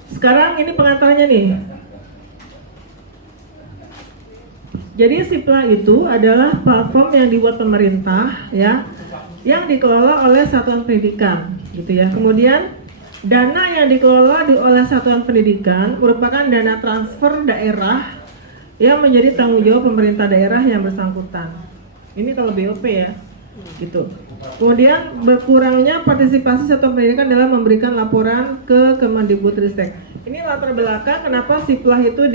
sekarang ini pengantarnya nih. Jadi Siplah itu adalah platform yang dibuat pemerintah ya, yang dikelola oleh satuan pendidikan gitu ya. Kemudian dana yang dikelola oleh satuan pendidikan merupakan dana transfer daerah yang menjadi tanggung jawab pemerintah daerah yang bersangkutan. Ini kalau BOP ya, gitu. Kemudian berkurangnya partisipasi satuan pendidikan dalam memberikan laporan ke Kemendikbudristek. Ini latar belakang kenapa Siplah itu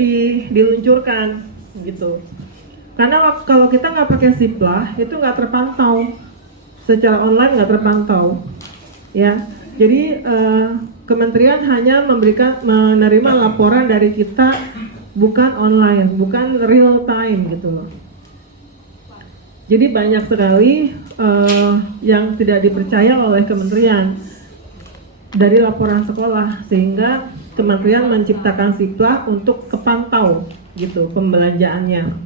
diluncurkan, gitu. Karena kalau kita nggak pakai Siplah itu nggak terpantau, secara online nggak terpantau, ya. Jadi kementerian hanya menerima laporan dari kita, bukan online, bukan real time gitu loh. Jadi banyak sekali yang tidak dipercaya oleh kementerian dari laporan sekolah, sehingga kementerian menciptakan Siplah untuk kepantau gitu pembelanjaannya.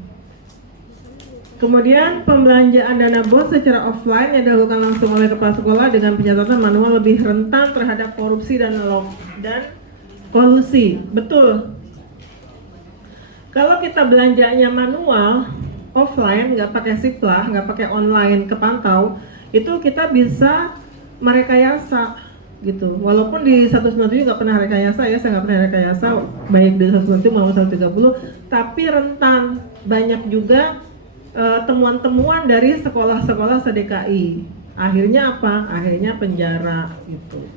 Kemudian pembelanjaan dana BOS secara offline yang dilakukan langsung oleh kepala sekolah dengan pencatatan manual lebih rentan terhadap korupsi dan kolusi. Betul. Kalau kita belanjanya manual, offline, nggak pakai Siplah, nggak pakai online kepantau, itu kita bisa merekayasa gitu. Walaupun di 197 nggak pernah rekayasa ya, saya nggak pernah rekayasa baik di 197 maupun 130, tapi rentan. Banyak juga temuan-temuan dari sekolah-sekolah se-DKI. Akhirnya apa? Akhirnya penjara gitu.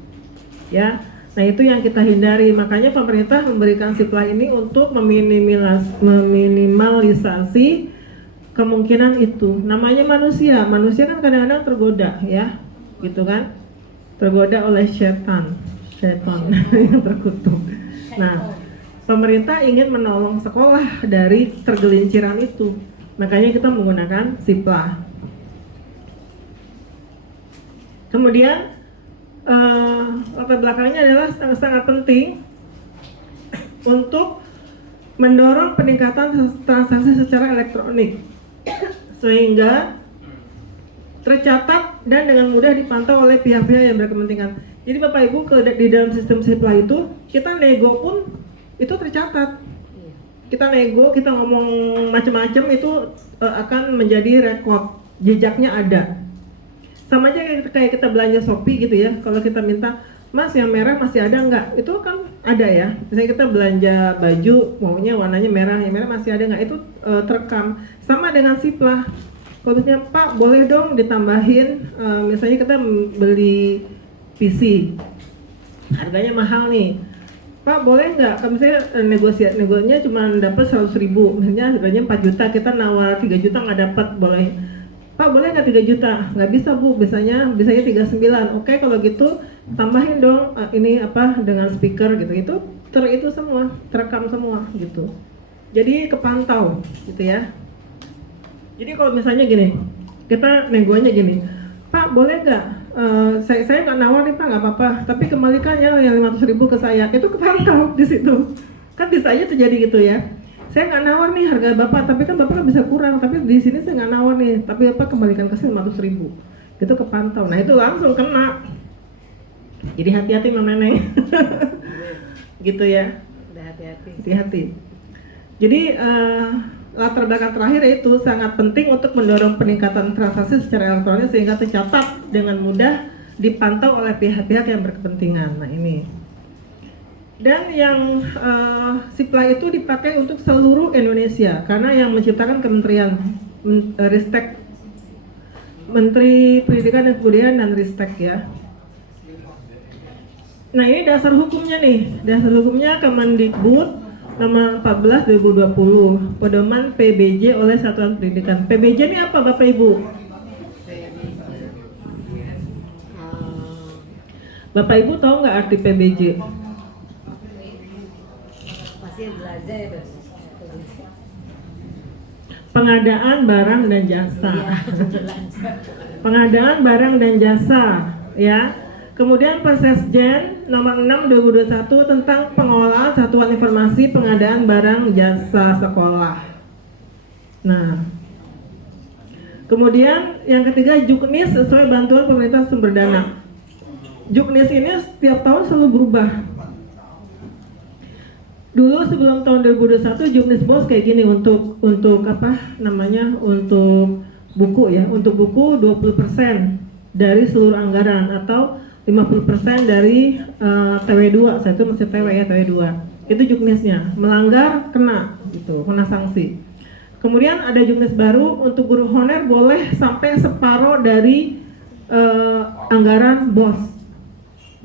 Ya. Nah, itu yang kita hindari. Makanya pemerintah memberikan Siplah ini untuk meminimalisasi kemungkinan itu. Namanya manusia. Manusia kan kadang-kadang tergoda ya. Gitu kan? Tergoda oleh setan yang terkutuk. Nah, pemerintah ingin menolong sekolah dari tergelinciran itu. Makanya kita menggunakan Siplah. Kemudian latar belakangnya adalah sangat penting untuk mendorong peningkatan transaksi secara elektronik sehingga tercatat dan dengan mudah dipantau oleh pihak-pihak yang berkepentingan. Jadi Bapak Ibu di dalam sistem Siplah itu kita nego pun itu tercatat. Kita nego, kita ngomong macam-macam itu akan menjadi rekod, jejaknya ada. Sama aja kayak kita belanja Shopee gitu ya. Kalau kita minta, Mas yang merah masih ada nggak? Itu kan ada ya. Misalnya kita belanja baju maunya warnanya merah, yang merah masih ada nggak? Itu terekam. Sama dengan Siplah. Kalau misalnya Pak boleh dong ditambahin, misalnya kita beli PC, harganya mahal nih. Pak boleh nggak, kalau misalnya negonya cuma dapat 100.000, misalnya harganya 4 juta, kita nawar 3 juta nggak dapat, boleh. Pak boleh nggak 3 juta? Nggak bisa Bu, bisanya 39. Oke kalau gitu tambahin dong ini apa dengan speaker gitu. Itu semua terekam semua gitu. Jadi kepantau gitu ya. Jadi kalau misalnya gini, kita negonya gini, Pak boleh nggak? Saya nggak nawar nih Pak, nggak apa-apa. Tapi kembalikannya yang 500.000 ke saya. Itu kepantau di situ. Kan bisa aja terjadi gitu ya. Saya nggak nawar nih harga Bapak, tapi kan Bapak bisa kurang. Tapi di sini saya nggak nawar nih, tapi Bapak kembalikan ke saya 500.000. Itu kepantau. Nah itu langsung kena. Jadi hati-hati Mang Neneng. Gitu ya. Udah hati-hati. Hati-hati. Jadi latar belakang terakhir itu sangat penting untuk mendorong peningkatan transaksi secara elektronik sehingga tercatat dengan mudah dipantau oleh pihak-pihak yang berkepentingan. Nah ini. Dan yang Siplah itu dipakai untuk seluruh Indonesia karena yang menciptakan Kementerian Ristek, Menteri Pendidikan dan Kebudayaan dan Ristek ya. Nah ini dasar hukumnya nih, dasar hukumnya Kemendikbud nomor 14 2020, pedoman PBJ oleh Satuan Pendidikan. PBJ ini apa Bapak Ibu? Bapak Ibu tahu nggak arti PBJ? Masih belajar ya Bos? Pengadaan barang dan jasa. Pengadaan barang dan jasa ya. Kemudian Persesjen nomor 6 2021 tentang pengelolaan satuan informasi pengadaan barang jasa sekolah. Nah, kemudian yang ketiga Juknis sesuai bantuan pemerintah sumber dana. Juknis ini setiap tahun selalu berubah. Dulu sebelum tahun 2021 Juknis Bos kayak gini untuk apa namanya, untuk buku ya, untuk buku 20% dari seluruh anggaran atau 50% dari TW2, saya itu masih TW ya, TW2 itu Juknisnya, melanggar kena gitu, kena sanksi. Kemudian ada Juknis baru untuk guru honorer boleh sampai separuh dari anggaran bos.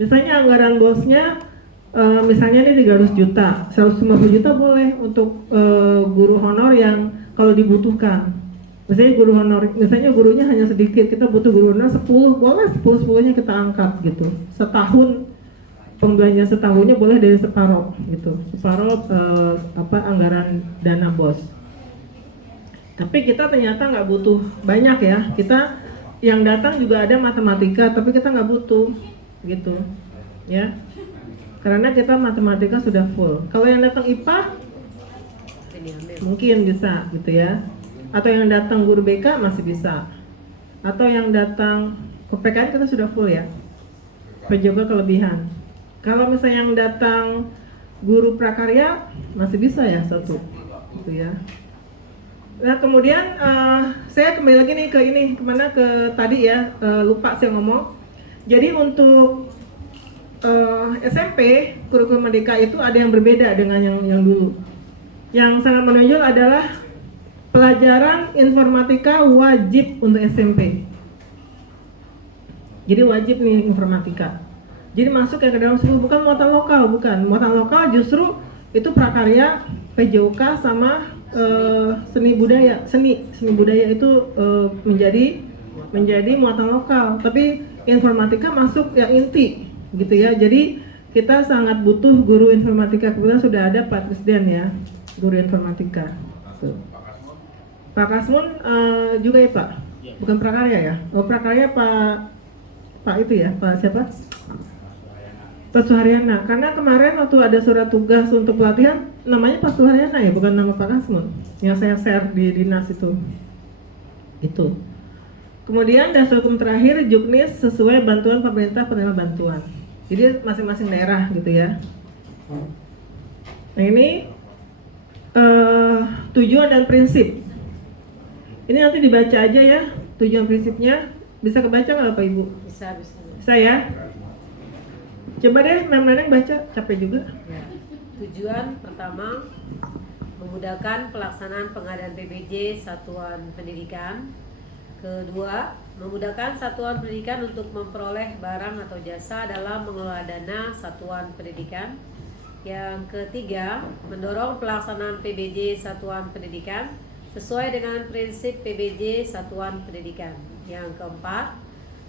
Misalnya anggaran bosnya misalnya ini 300 juta, 150 juta boleh untuk guru honor yang kalau dibutuhkan. Misalnya guru honor, misalnya gurunya hanya sedikit, kita butuh guru honor 10, boleh 10-10-nya kita angkat gitu. Setahun pembelanjaan setahunnya boleh dari separuh gitu, separuh anggaran dana bos. Tapi kita ternyata nggak butuh banyak ya. Kita yang datang juga ada matematika, tapi kita nggak butuh gitu ya. Karena kita matematika sudah full. Kalau yang datang IPA mungkin bisa gitu ya. Atau yang datang guru BK masih bisa. Atau yang datang ke PKN kita sudah full ya. PJOK kelebihan. Kalau misalnya yang datang guru prakarya masih bisa ya satu gitu ya. Nah kemudian saya kembali lagi nih ke ini, kemana ke tadi ya, lupa saya ngomong. Jadi untuk SMP kurikulum merdeka itu ada yang berbeda dengan yang dulu. Yang sangat menonjol adalah pelajaran informatika wajib untuk SMP. Jadi wajib nih informatika. Jadi masuk yang ke dalam sekolah, bukan muatan lokal, bukan muatan lokal, justru itu prakarya, PJOK sama seni budaya itu menjadi muatan lokal. Tapi informatika masuk yang inti gitu ya. Jadi kita sangat butuh guru informatika. Kebetulan sudah ada Pak Presiden ya, guru informatika. Tuh. Pak Kasmun juga ya Pak, bukan prakarya ya? Oh prakarya Pak itu ya, Pak siapa? Pak Suharyana. Karena kemarin waktu ada surat tugas untuk pelatihan, namanya Pak Suharyana ya, bukan nama Pak Kasmun. Yang saya share di dinas itu. Itu. Kemudian dasar hukum terakhir Juknis sesuai bantuan pemerintah penerima bantuan. Jadi masing-masing daerah gitu ya. Nah ini tujuan dan prinsip. Ini nanti dibaca aja ya tujuan prinsipnya. Bisa kebaca nggak Bapak Ibu? Bisa. Bisa ya. Coba deh Mem Neneng baca, capek juga. Ya. Tujuan pertama, memudahkan pelaksanaan pengadaan PBJ satuan pendidikan. Kedua, memudahkan satuan pendidikan untuk memperoleh barang atau jasa dalam mengelola dana satuan pendidikan. Yang ketiga, mendorong pelaksanaan PBJ satuan pendidikan sesuai dengan prinsip PBJ satuan pendidikan. Yang keempat,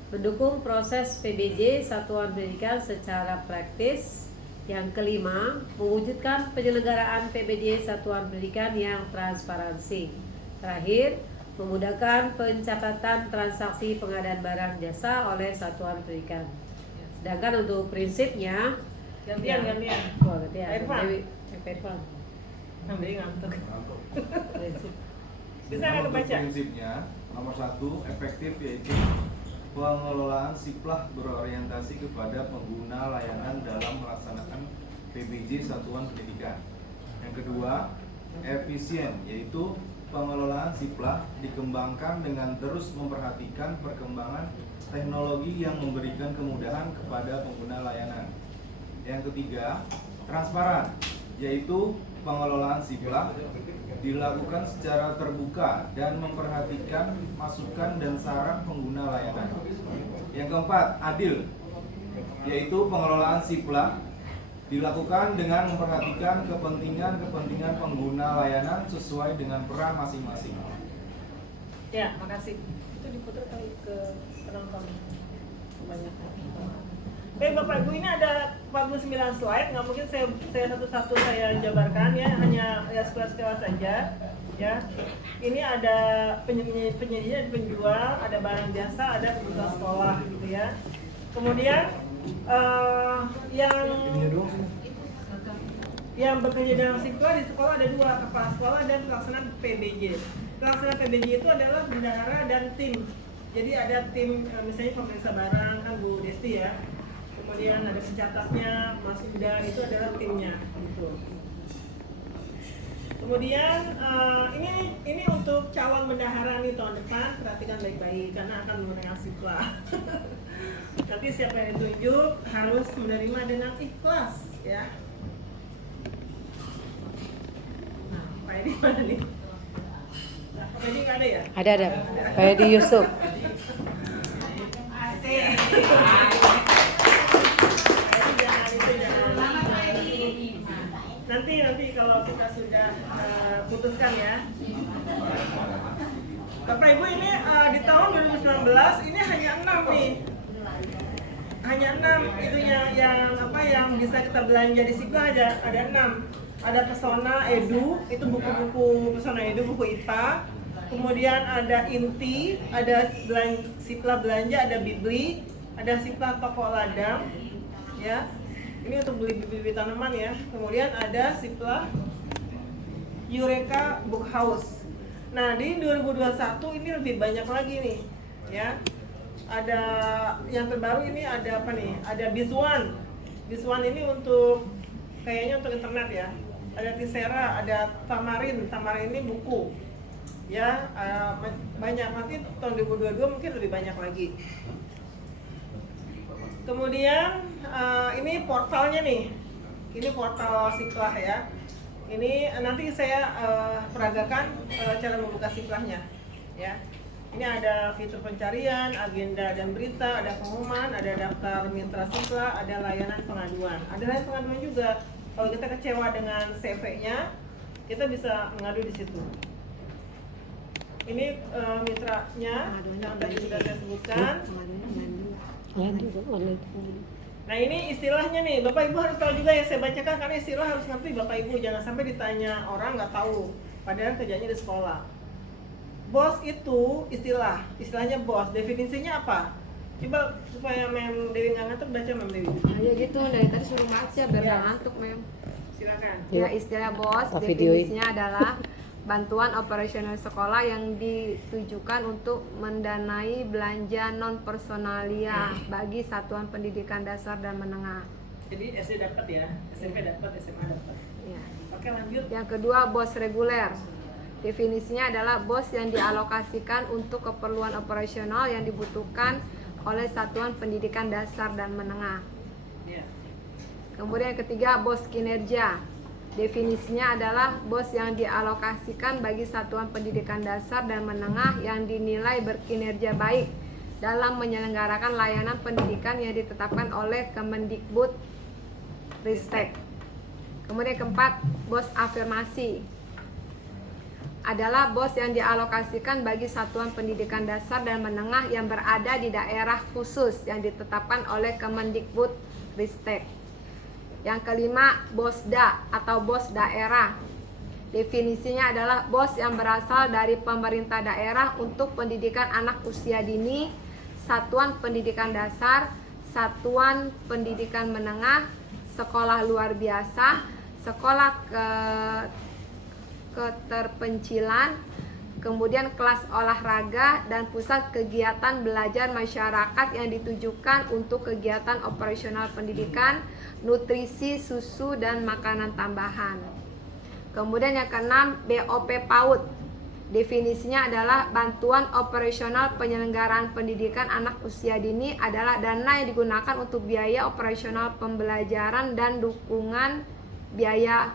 mendukung proses PBJ satuan pendidikan secara praktis. Yang kelima, mewujudkan penyelenggaraan PBJ satuan pendidikan yang transparansi. Terakhir, memudahkan pencatatan transaksi pengadaan barang jasa oleh satuan pendidikan. Sedangkan untuk prinsipnya Gantian. Oh, gantian. Irfan. Dewi, Irfan. Dewi ngantuk. Prinsip. Bisa nggak Untuk kebaca? prinsipnya, nomor 1 efektif, yaitu pengelolaan siplah berorientasi kepada pengguna layanan dalam melaksanakan PBJ satuan pendidikan. Yang kedua, efisien, yaitu pengelolaan siplah dikembangkan dengan terus memperhatikan perkembangan teknologi yang memberikan kemudahan kepada pengguna layanan. Yang ketiga, transparan, yaitu pengelolaan siplah dilakukan secara terbuka dan memperhatikan masukan dan saran pengguna layanan. Yang keempat, adil, yaitu pengelolaan siplah dilakukan dengan memperhatikan kepentingan pengguna layanan sesuai dengan peran masing-masing. Ya, makasih. Itu diputar kali ke penonton. Kebanyakan. Baik Bapak Ibu, ini ada 49 slide, nggak mungkin saya satu-satu saya jabarkan ya, hanya ya sekilas-sekilas saja ya. Ini ada penyedia dan penjual, ada barang jasa, ada kebutuhan sekolah gitu ya. Kemudian yang bekerja dalam siplah di sekolah ada dua, kepala sekolah dan pelaksanaan PBJ. Pelaksanaan PBJ itu adalah bendahara dan tim. Jadi ada tim misalnya pemeriksa barang kan Bu Desti ya. Kemudian ada pencatatnya, Mas Yuda, itu adalah timnya gitu. Kemudian ini untuk calon bendahara nih tahun depan, perhatikan baik-baik karena akan menggunakan siplah. Nanti siapa yang ditunjuk harus menerima dengan ikhlas ya. Nah, Pak Edi mana nih? Pak Edi nggak ada ya? Ada. Pak Edi Yusuf. Nanti kalau kita sudah putuskan ya. Bapak Ibu, ini di tahun 2019 ini hanya 6 nih. Hanya 6 itunya yang bisa kita belanja di situ ada 6. Ada Pesona Edu, itu buku-buku Pesona Edu, buku IPA. Kemudian ada Inti, ada siplah belanja, ada Bibli, ada siplah toko ladang, ya. Ini untuk beli bibit tanaman ya. Kemudian ada siplah Eureka Book House. Nah di 2021 ini lebih banyak lagi nih, ya. Ada yang terbaru ini ada apa nih? Ada Bizwan. Bizwan ini untuk kayaknya untuk internet ya. Ada Tisera, ada Tamarin. Tamarin ini buku. Ya, banyak, nanti tahun 2022 mungkin lebih banyak lagi. Kemudian ini portalnya nih, ini portal siplah ya. Ini nanti saya peragakan cara membuka siplahnya ya. Ini ada fitur pencarian, agenda dan berita, ada pengumuman, ada daftar mitra siplah, ada layanan pengaduan. Ada layanan pengaduan juga. Kalau kita kecewa dengan CV-nya, kita bisa mengadu di situ. Ini mitranya yang tadi sudah saya sebutkan. Nah ini istilahnya nih, Bapak Ibu harus tahu juga yang saya bacakan karena istilah harus ngerti Bapak Ibu, jangan sampai ditanya orang nggak tahu, padahal kerjanya di sekolah. BOS itu istilahnya BOS, definisinya apa? Coba supaya Mem Dewi nggak ngantuk, baca Mem Dewi. Ya gitu, dari tadi suruh baca biar nggak ngantuk, Mem. Silakan. Ya, istilah BOS definisinya adalah bantuan operasional sekolah yang ditujukan untuk mendanai belanja non personalia bagi satuan pendidikan dasar dan menengah. Jadi SD dapat ya, SMP dapat, SMA dapat. Ya. Oke lanjut. Yang kedua, BOS reguler. Definisinya adalah BOS yang dialokasikan untuk keperluan operasional yang dibutuhkan oleh satuan pendidikan dasar dan menengah. Ya. Kemudian yang ketiga, BOS kinerja. Definisinya adalah BOS yang dialokasikan bagi satuan pendidikan dasar dan menengah yang dinilai berkinerja baik dalam menyelenggarakan layanan pendidikan yang ditetapkan oleh Kemendikbud Ristek. Kemudian keempat, BOS afirmasi adalah BOS yang dialokasikan bagi satuan pendidikan dasar dan menengah yang berada di daerah khusus yang ditetapkan oleh Kemendikbud Ristek. Yang kelima, BOSDA atau BOS daerah. Definisinya adalah BOS yang berasal dari pemerintah daerah untuk pendidikan anak usia dini, satuan pendidikan dasar, satuan pendidikan menengah, sekolah luar biasa, sekolah keterpencilan, kemudian kelas olahraga dan pusat kegiatan belajar masyarakat yang ditujukan untuk kegiatan operasional pendidikan, nutrisi, susu, dan makanan tambahan. Kemudian yang keenam, BOP PAUD. Definisinya adalah bantuan operasional penyelenggaraan pendidikan anak usia dini adalah dana yang digunakan untuk biaya operasional pembelajaran dan dukungan biaya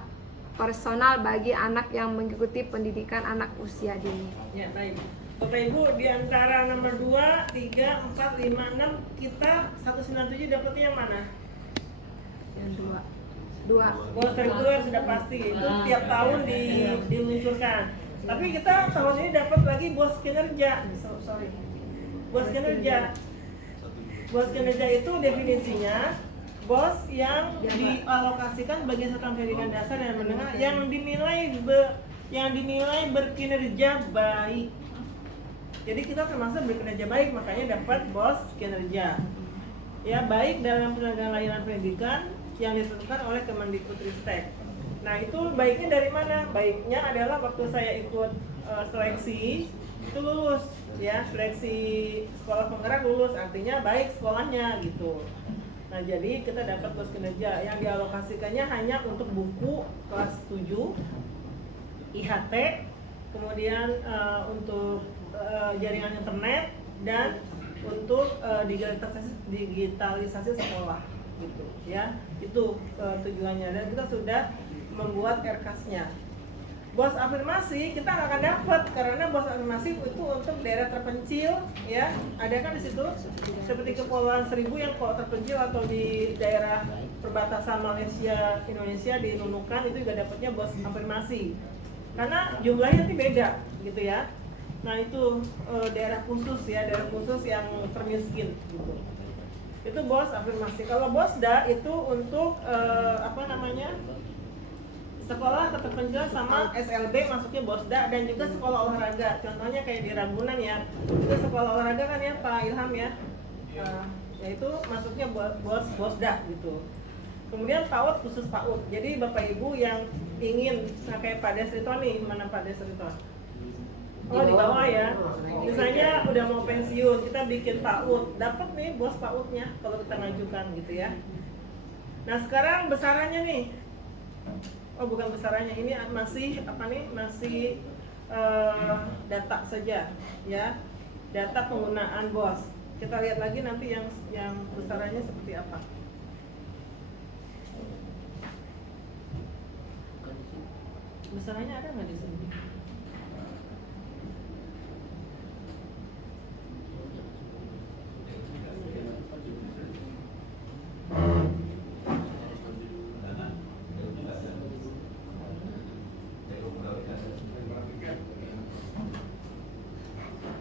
personal bagi anak yang mengikuti pendidikan anak usia dini. Ya, baik. Bapak Ibu, di antara nomor 2, 3, 4, 5, 6 kita 197 dapatnya yang mana? Yang dua. BOS reguler sudah pasti, itu tiap tahun diluncurkan. Tapi kita tahun ini dapat lagi BOS kinerja. BOS kinerja. BOS kinerja itu definisinya BOS yang dialokasikan bagi satuan pendidikan dasar dan menengah yang dinilai berkinerja baik. Jadi kita termasuk berkinerja baik, makanya dapat BOS kinerja. Ya, baik dalam penyelenggaraan layanan pendidikan yang ditentukan oleh Kemendikbudristek. Nah, itu baiknya dari mana? Baiknya adalah waktu saya ikut seleksi itu lulus, ya, seleksi sekolah penggerak lulus, artinya baik sekolahnya gitu. Nah, jadi kita dapat BOS kinerja yang dialokasikannya hanya untuk buku kelas 7, IHT, kemudian untuk jaringan internet dan untuk digitalisasi sekolah gitu, ya. Itu tujuannya, dan kita sudah membuat RKAS-nya. BOS afirmasi kita nggak akan dapat karena BOS afirmasi itu untuk daerah terpencil, ya. Ada kan di situ seperti Kepulauan Seribu yang kalau terpencil atau di daerah perbatasan Malaysia Indonesia di Nunukan itu juga dapatnya BOS afirmasi. Karena jumlahnya nanti beda gitu ya. Nah, itu daerah khusus ya, daerah khusus yang termiskin gitu. Itu BOS afirmasi. Kalau BOSDA itu untuk sekolah keterpencilan sama SLB masuknya BOSDA, dan juga sekolah olahraga. Contohnya kayak di Ragunan ya, itu sekolah olahraga kan ya Pak Ilham ya. Yaitu masuknya BOSDA gitu. Kemudian PAUD khusus PAUD. Jadi Bapak Ibu yang ingin kayak Pak Desrito nih, mana Pak Desrito? Oh, di bawah ya. Misalnya udah mau pensiun, kita bikin PAUD, dapat nih BOS PAUD-nya kalau kita ngajukan gitu ya. Nah, sekarang besarannya nih. Oh, bukan besarannya, ini masih masih data saja ya. Data penggunaan BOS. Kita lihat lagi nanti yang besarannya seperti apa. Besarannya ada nggak di sini?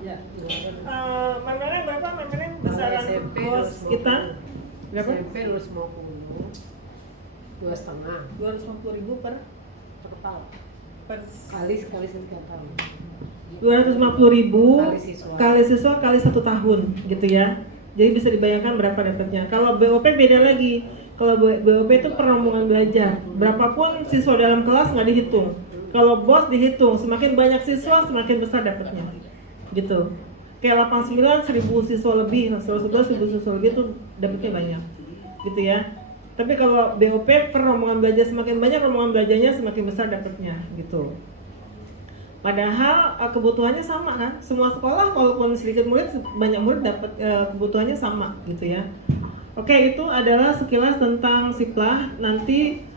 Ya, Memangnya berapa? Memangnya besaran SMP BOS kita? Berapa? SMP 250, 2,5 250.000 per kepala per kali setiap tahun. 250.000 kali siswa kali 1 tahun gitu ya. Jadi bisa dibayangkan berapa dapatnya. Kalau BOP beda lagi. Kalau BOP itu per rombongan belajar. Berapapun siswa dalam kelas nggak dihitung. Kalau BOS dihitung, semakin banyak siswa semakin besar dapatnya. Gitu. Kayak 89 1000 siswa lebih, 111 1000 siswa lebih itu dapatnya banyak. Gitu ya. Tapi kalau BOP per rombongan belajar semakin banyak, rombongan belajarnya semakin besar dapatnya gitu. Padahal kebutuhannya sama kan, semua sekolah walaupun sedikit murid banyak murid dapat kebutuhannya sama gitu ya. Oke, itu adalah sekilas tentang Siplah. Nanti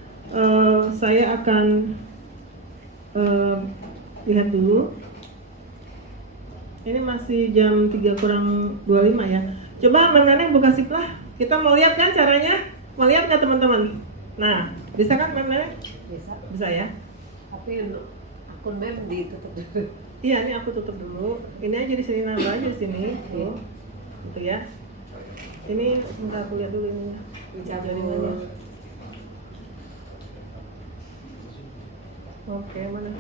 saya akan lihat dulu. Ini masih jam 3:25 ya. Coba Bang Neneng buka Siplah. Kita mau lihat kan caranya? Mau lihat nggak teman-teman? Nah, bisa kan Bang Neneng? Bisa. Bisa ya? Tapi akun mem ditutup dulu. Iya, ini aku tutup dulu. Ini aja di sini nambah aja di sini. Tuh. Gitu ya. Ini bentar aku lihat dulu ini. Dicampur. Oke, mana?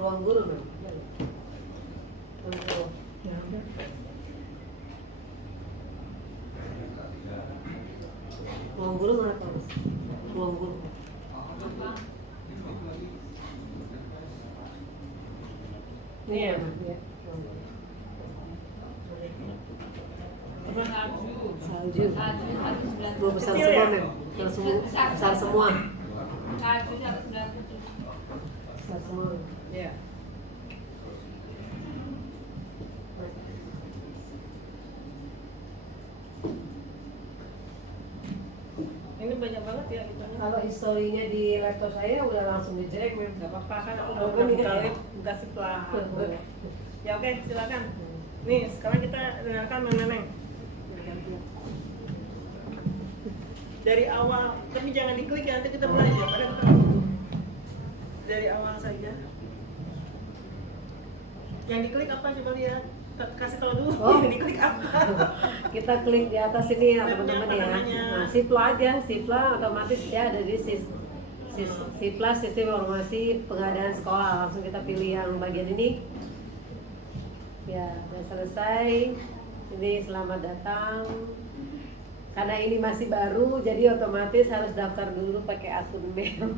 Ruang guru mem. Ruang guru. Ya udah. Ruang guru mana Pak? Ruang guru. Ini ya, Mas, ya. Salju. Dua besar Kecil semua ya? mem. Besar semua. Besar semua. Iya. Ini banyak banget ya kita. Kalau historinya di laptop saya udah langsung di-drag mem. Gak apa-apa kan aku Oh, udah kan ya? buka Siplah. Ya oke, silakan. Nih, sekarang kita dengarkan Bang Neneng. Dari awal, tapi jangan diklik ya, nanti kita belajar. Pada kita dari awal saja. Yang diklik apa coba lihat? Kasih tahu dulu. Oh. Yang diklik apa? Kita klik di atas ini ya Mapnya teman-teman apa ya. namanya? Nah, Siplah aja, Siplah otomatis dia ada di Siplah Sistem Informasi Pengadaan Sekolah. Langsung kita pilih yang bagian ini. Ya, udah selesai. Ini selamat datang. Karena ini masih baru, jadi otomatis harus daftar dulu pakai akun mem.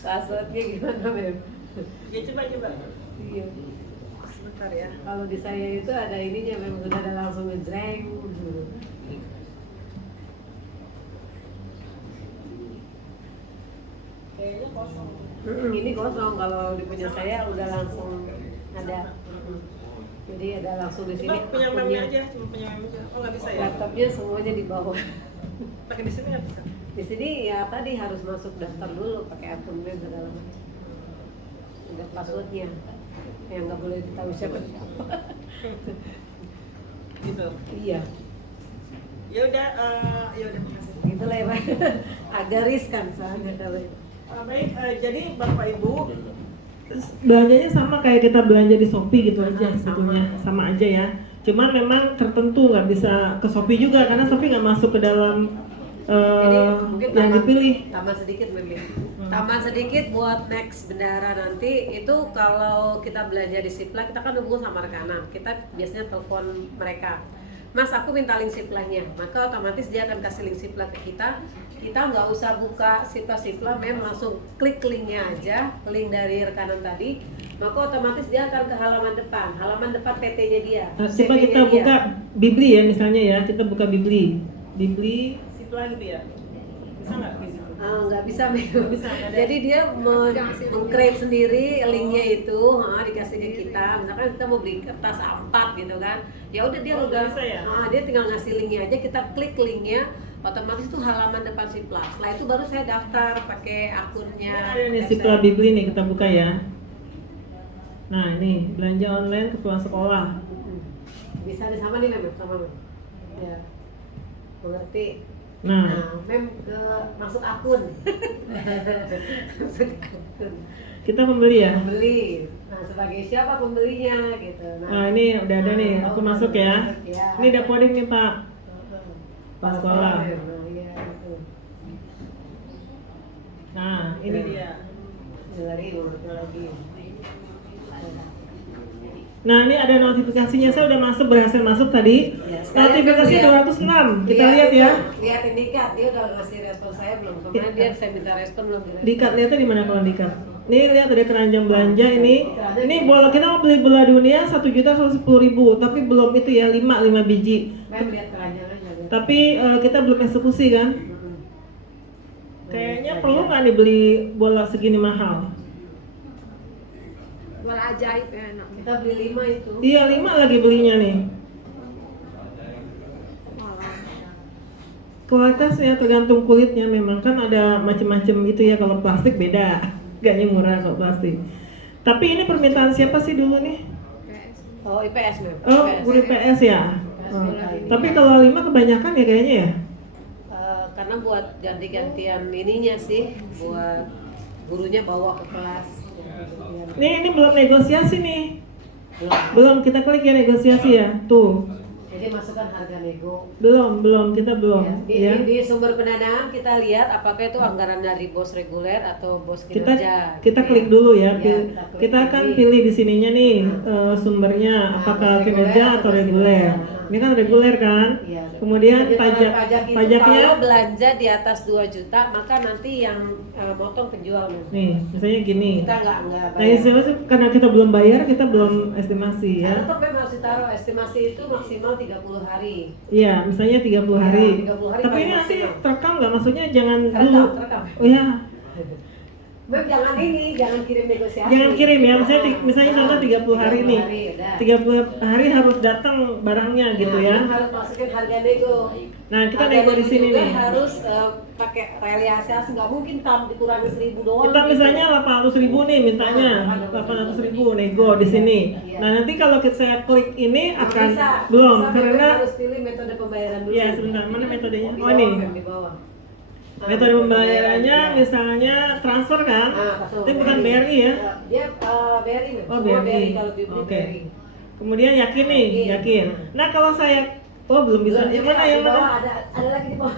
Passwordnya gimana mem? Ya coba. Iya. Sebentar ya. Kalau di saya itu ada ininya memang udah ada langsung ngejreng. Kayaknya kosong. Ini kosong, kalau di punya saya udah langsung ada. Jadi ada langsung di sini Coba punya memnya akunnya. aja, cuma punya mem aja. Oh nggak bisa ya? Laptopnya semuanya di bawah. Pakai di sini nggak bisa. Di sini ya tadi harus masuk daftar dulu pakai akun web segala macam. Ada passwordnya yang nggak boleh tahu siapa. Gitu. Iya, Ya udah, makasih. gitu lah ya Pak. Agak riskan soalnya kalau itu. Baik, jadi Bapak Ibu belanjanya sama kayak kita belanja di Shopee gitu aja sebetulnya, sama aja ya. Cuman memang tertentu nggak bisa ke Shopee juga karena Shopee nggak masuk ke dalam Jadi mungkin yang dipilih. tambah sedikit mungkin. Tambah sedikit buat next bendara nanti itu kalau kita belanja di Siplah kita kan hubungan sama rekanan. Kita biasanya telepon mereka. Mas, aku minta link Siplahnya. Maka otomatis dia akan kasih link Siplah ke kita. Kita nggak usah buka Siplah, memang langsung klik linknya aja, link dari rekanan tadi. Maka otomatis dia akan ke halaman depan PT-nya dia. Coba CV-nya kita dia. buka Bibli ya misalnya ya, kita buka Bibli Siplah gitu ya. Bisa nggak di situ? Nggak bisa, Mel. Bisa, nggak ada. Jadi dia meng-create sendiri linknya itu, dikasih ke kita. Misalkan kita mau beli kertas A4 gitu kan, ya udah dia Oh, udah, bisa ya? dia tinggal ngasih linknya aja, kita klik linknya, otomatis itu halaman depan Siplah. Setelah itu baru saya daftar pakai akunnya. Ini ada nih Siplah Bibli nih, kita buka ya. Nah ini belanja online keperluan sekolah. Bisa ada sama nih Mem, sama Mem. Ya, mengerti. Nah, Mem ke masuk akun. Masuk akun. kita pembeli ya. Pembeli. Nah, sebagai siapa pembelinya gitu. Nah ini udah ada nih, aku masuk ya. Ini udah coding nih Pak. Pas sekolah. Nah, iya itu. Nah ini dia. Lagi. Nah ini ada notifikasinya, saya udah berhasil masuk tadi. Ya, sekarang Notifikasi lihat. 206, kita lihat ya. Lihat indikat, dia udah ngasih respon saya belum? Kemarin dia saya minta respon belum direspon. Dikat lihatnya di mana kalau dikat? Nih lihat ada keranjang belanja ini. Ini bola kita mau beli bola dunia 1.110.000, tapi belum itu ya 5 biji. Mem lihat keranjang aja. Lihat. Tapi kita belum eksekusi kan? Kayaknya perlu nggak nih beli bola segini mahal? Bola ajaib ya enak. Kita beli 5 itu. Iya 5 lagi belinya nih. Malah. Kualitasnya tergantung kulitnya, memang kan ada macam-macam itu ya. Kalau plastik beda, gaknya murah kalau plastik. Tapi ini permintaan siapa sih dulu nih? Oh, IPS mem. Oh, guru PS ya. Oh. Tapi kalau 5 kebanyakan ya kayaknya ya. Karena buat ganti-gantian ininya sih, buat gurunya bawa ke kelas. Ini belum negosiasi nih. Belum kita klik ya negosiasi ya. Tuh. Jadi masukkan harga nego. Belum kita belum. Ya. Ya. Di sumber pendanaan kita lihat apakah itu anggaran dari bos reguler atau bos kinerja. Kita gitu klik ya. dulu ya. Ya, Kita akan pilih di sininya nih sumbernya apakah bos kinerja atau reguler. Ini kan reguler kan. Iya. Kemudian Jadi kalau itu pajaknya kalau belanja di atas 2 juta maka nanti yang motong penjual. nih, misalnya gini. Kita nggak Nah, bayar. estimasi karena kita belum bayar, kita belum estimasi ya. Tetap memang harus ditaruh estimasi itu maksimal 30 hari. Iya, misalnya 30 hari. 30 hari Tapi paling ini nanti maksimal. terekam nggak? Maksudnya jangan dulu. Terekam. Oh ya, Mem jangan jangan kirim negosiasi. jangan kirim ya. Misalnya contoh 30 hari nih. Hari, udah. 30 hari harus datang barangnya gitu Nah, ya. harus masukin harga nego. Nah, kita Harga nego di nego sini juga nih. harus pakai realisasi, nggak mungkin dikurangi 1.000 doang. Kita misalnya 800.000 nih mintanya, 800.000 nego di sini. Nah, nanti kalau saya klik ini akan belum karena harus pilih metode pembayaran dulu. ya sebentar, mana metodenya? Di Oh bawah, ini. Mem, di bawah. Metode pembayarannya misalnya transfer kan? betul. Itu bukan BRI ya? Dia BRI, Mem. Oh, Semua BRI. kalau dibeli Oke. BRI. Kemudian yakin nih, yakin. Nah, kalau saya belum bisa. Yang mana yang Di bawah mana? ada lagi di bawah.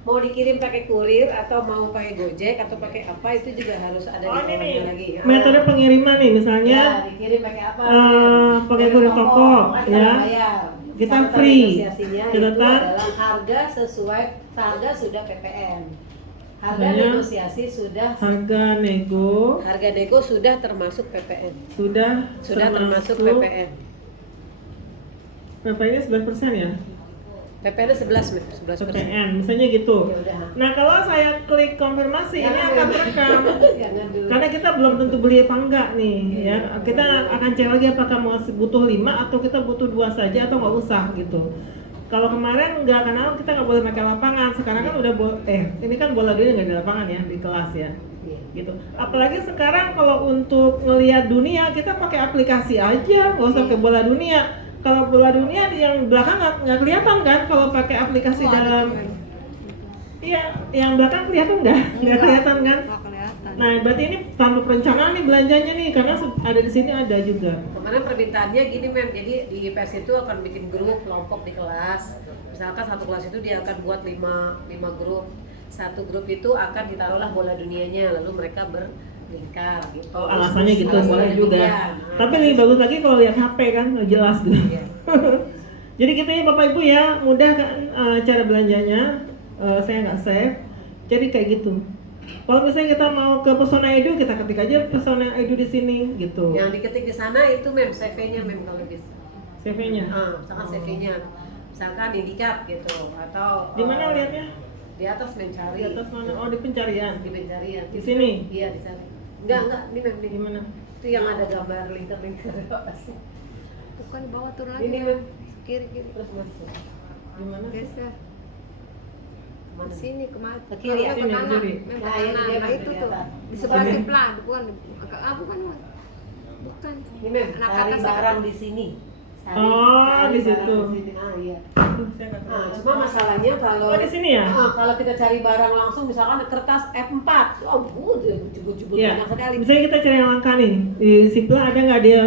Mau dikirim pakai kurir atau mau pakai Gojek atau pakai apa itu juga harus ada Oh, di ini nih. bawahnya lagi. Metode pengiriman nih misalnya Ya, dikirim pakai apa? pakai kurir toko, Kan ya. bayar. Kita Catatan free. negosiasinya Catatan. itu adalah harga sesuai harga sudah PPN. Harga Misalnya, negosiasi sudah harga nego harga nego sudah termasuk PPN. sudah Termasuk PPN. PPN-nya 11% ya? PPN 11 11%. PPN, misalnya gitu. Ya udah. Nah, kalau saya klik konfirmasi ini Jangan akan dulu. terekam. Jangan dulu. Karena kita belum tentu beli apa enggak nih ya. Kita akan cek lagi apakah butuh 5 atau kita butuh 2 saja atau nggak usah gitu. Kalau kemarin nggak, karena kita nggak boleh pakai lapangan. Sekarang kan udah ini kan bola dunia nggak di lapangan ya, di kelas ya. Iya. Gitu. Apalagi sekarang kalau untuk ngelihat dunia kita pakai aplikasi aja, nggak usah pakai bola dunia. Kalau bola dunia yang belakang nggak kelihatan kan kalau pakai aplikasi dalam. Iya, yang belakang kelihatan nggak kelihatan kan? Nggak kelihatan. Nah, berarti ini tanpa perencanaan nih belanjanya nih, karena ada di sini ada juga. Kemarin permintaannya gini Mem, jadi di IPS itu akan bikin grup kelompok di kelas. Misalkan satu kelas itu dia akan buat 5 grup. Satu grup itu akan ditaruhlah bola dunianya, lalu mereka berlingkar gitu. Oh, alasannya gitu, Alasannya boleh juga. demikian. Tapi lebih bagus lagi kalau lihat HP kan, nggak jelas gitu. Iya. Jadi gitu ya Bapak Ibu ya, mudah kan cara belanjanya. Saya nggak save, jadi kayak gitu. Kalau misalnya kita mau ke Pesona Edu, kita ketik aja Pesona Edu di sini gitu. Yang diketik di sana itu Mem, CV-nya Mem kalau bisa. CV-nya. Misalkan CV-nya, misalkan indikat gitu atau Di mana lihatnya? di atas mencari. Di atas mana? Oh, di pencarian. Di pencarian. Di sini? Iya di sana. Enggak, ini Mem Di mana? itu yang ada gambar linker-linker apa sih? Bukan di bawah turun lagi. Ini Mem, Kiri-kiri. terus masuk. Di mana sih? Geser. Mana? Di sini kemana? Ke kiri ya? Ke Sini, kanan. kiri. Mem, ke Nah, ini kanan. dia Nah, Mem, itu tuh. kelihatan. Di sebelah Sini. sebelah, bukan. Bukan. Bukan. Ini Mem, Nah, cari kata barang di sini. Oh, di barang situ. di sini. Iya. Aduh, saya nggak tahu. Nah, cuma masalahnya kalau Oh, di sini ya? Kalau kita cari barang langsung misalkan kertas F4. Oh, jebut-jebut Iya. banyak sekali. Misalnya kita cari yang langka nih. Di Sipla ada nggak dia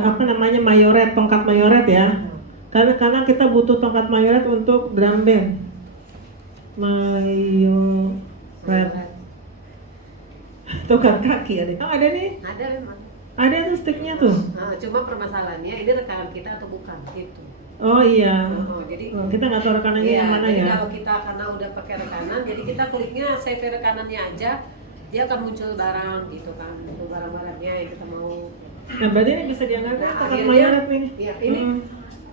apa namanya mayoret, tongkat mayoret ya? Karena kita butuh tongkat mayoret untuk drum band. Mayoret. Tongkat kaki ada. Oh, ada nih. Ada memang. Ada tuh sticknya tuh. Nah, cuma permasalahannya ini rekanan kita atau bukan gitu. Oh iya. Jadi Kita nggak tahu rekanannya iya, yang mana jadi ya. kalau kita karena udah pakai rekanan, jadi kita kliknya save rekanannya aja, dia akan muncul barang gitu kan, itu barang-barangnya yang kita mau. Nah, berarti ini bisa dianggap Nah, tongkat akhirnya- mayoret nih. Iya, ini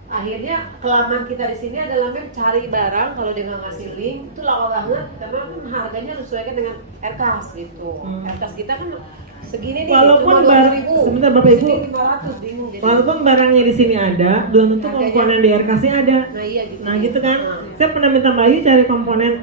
akhirnya kelamaan kita di sini adalah Mem cari barang kalau dia nggak ngasih link itu lama banget karena kan harganya disesuaikan dengan RKAS gitu. Hmm. RKAS kita kan Segini nih, Walaupun cuma 20.000. sebentar Bapak Ibu, Sini 500 bingung jadi. walaupun barangnya di sini ada, belum tentu Harganya. komponen di RKS-nya ada. Nah iya gitu. Nah gitu kan, Nah, saya pernah minta Mbak Ayu cari komponen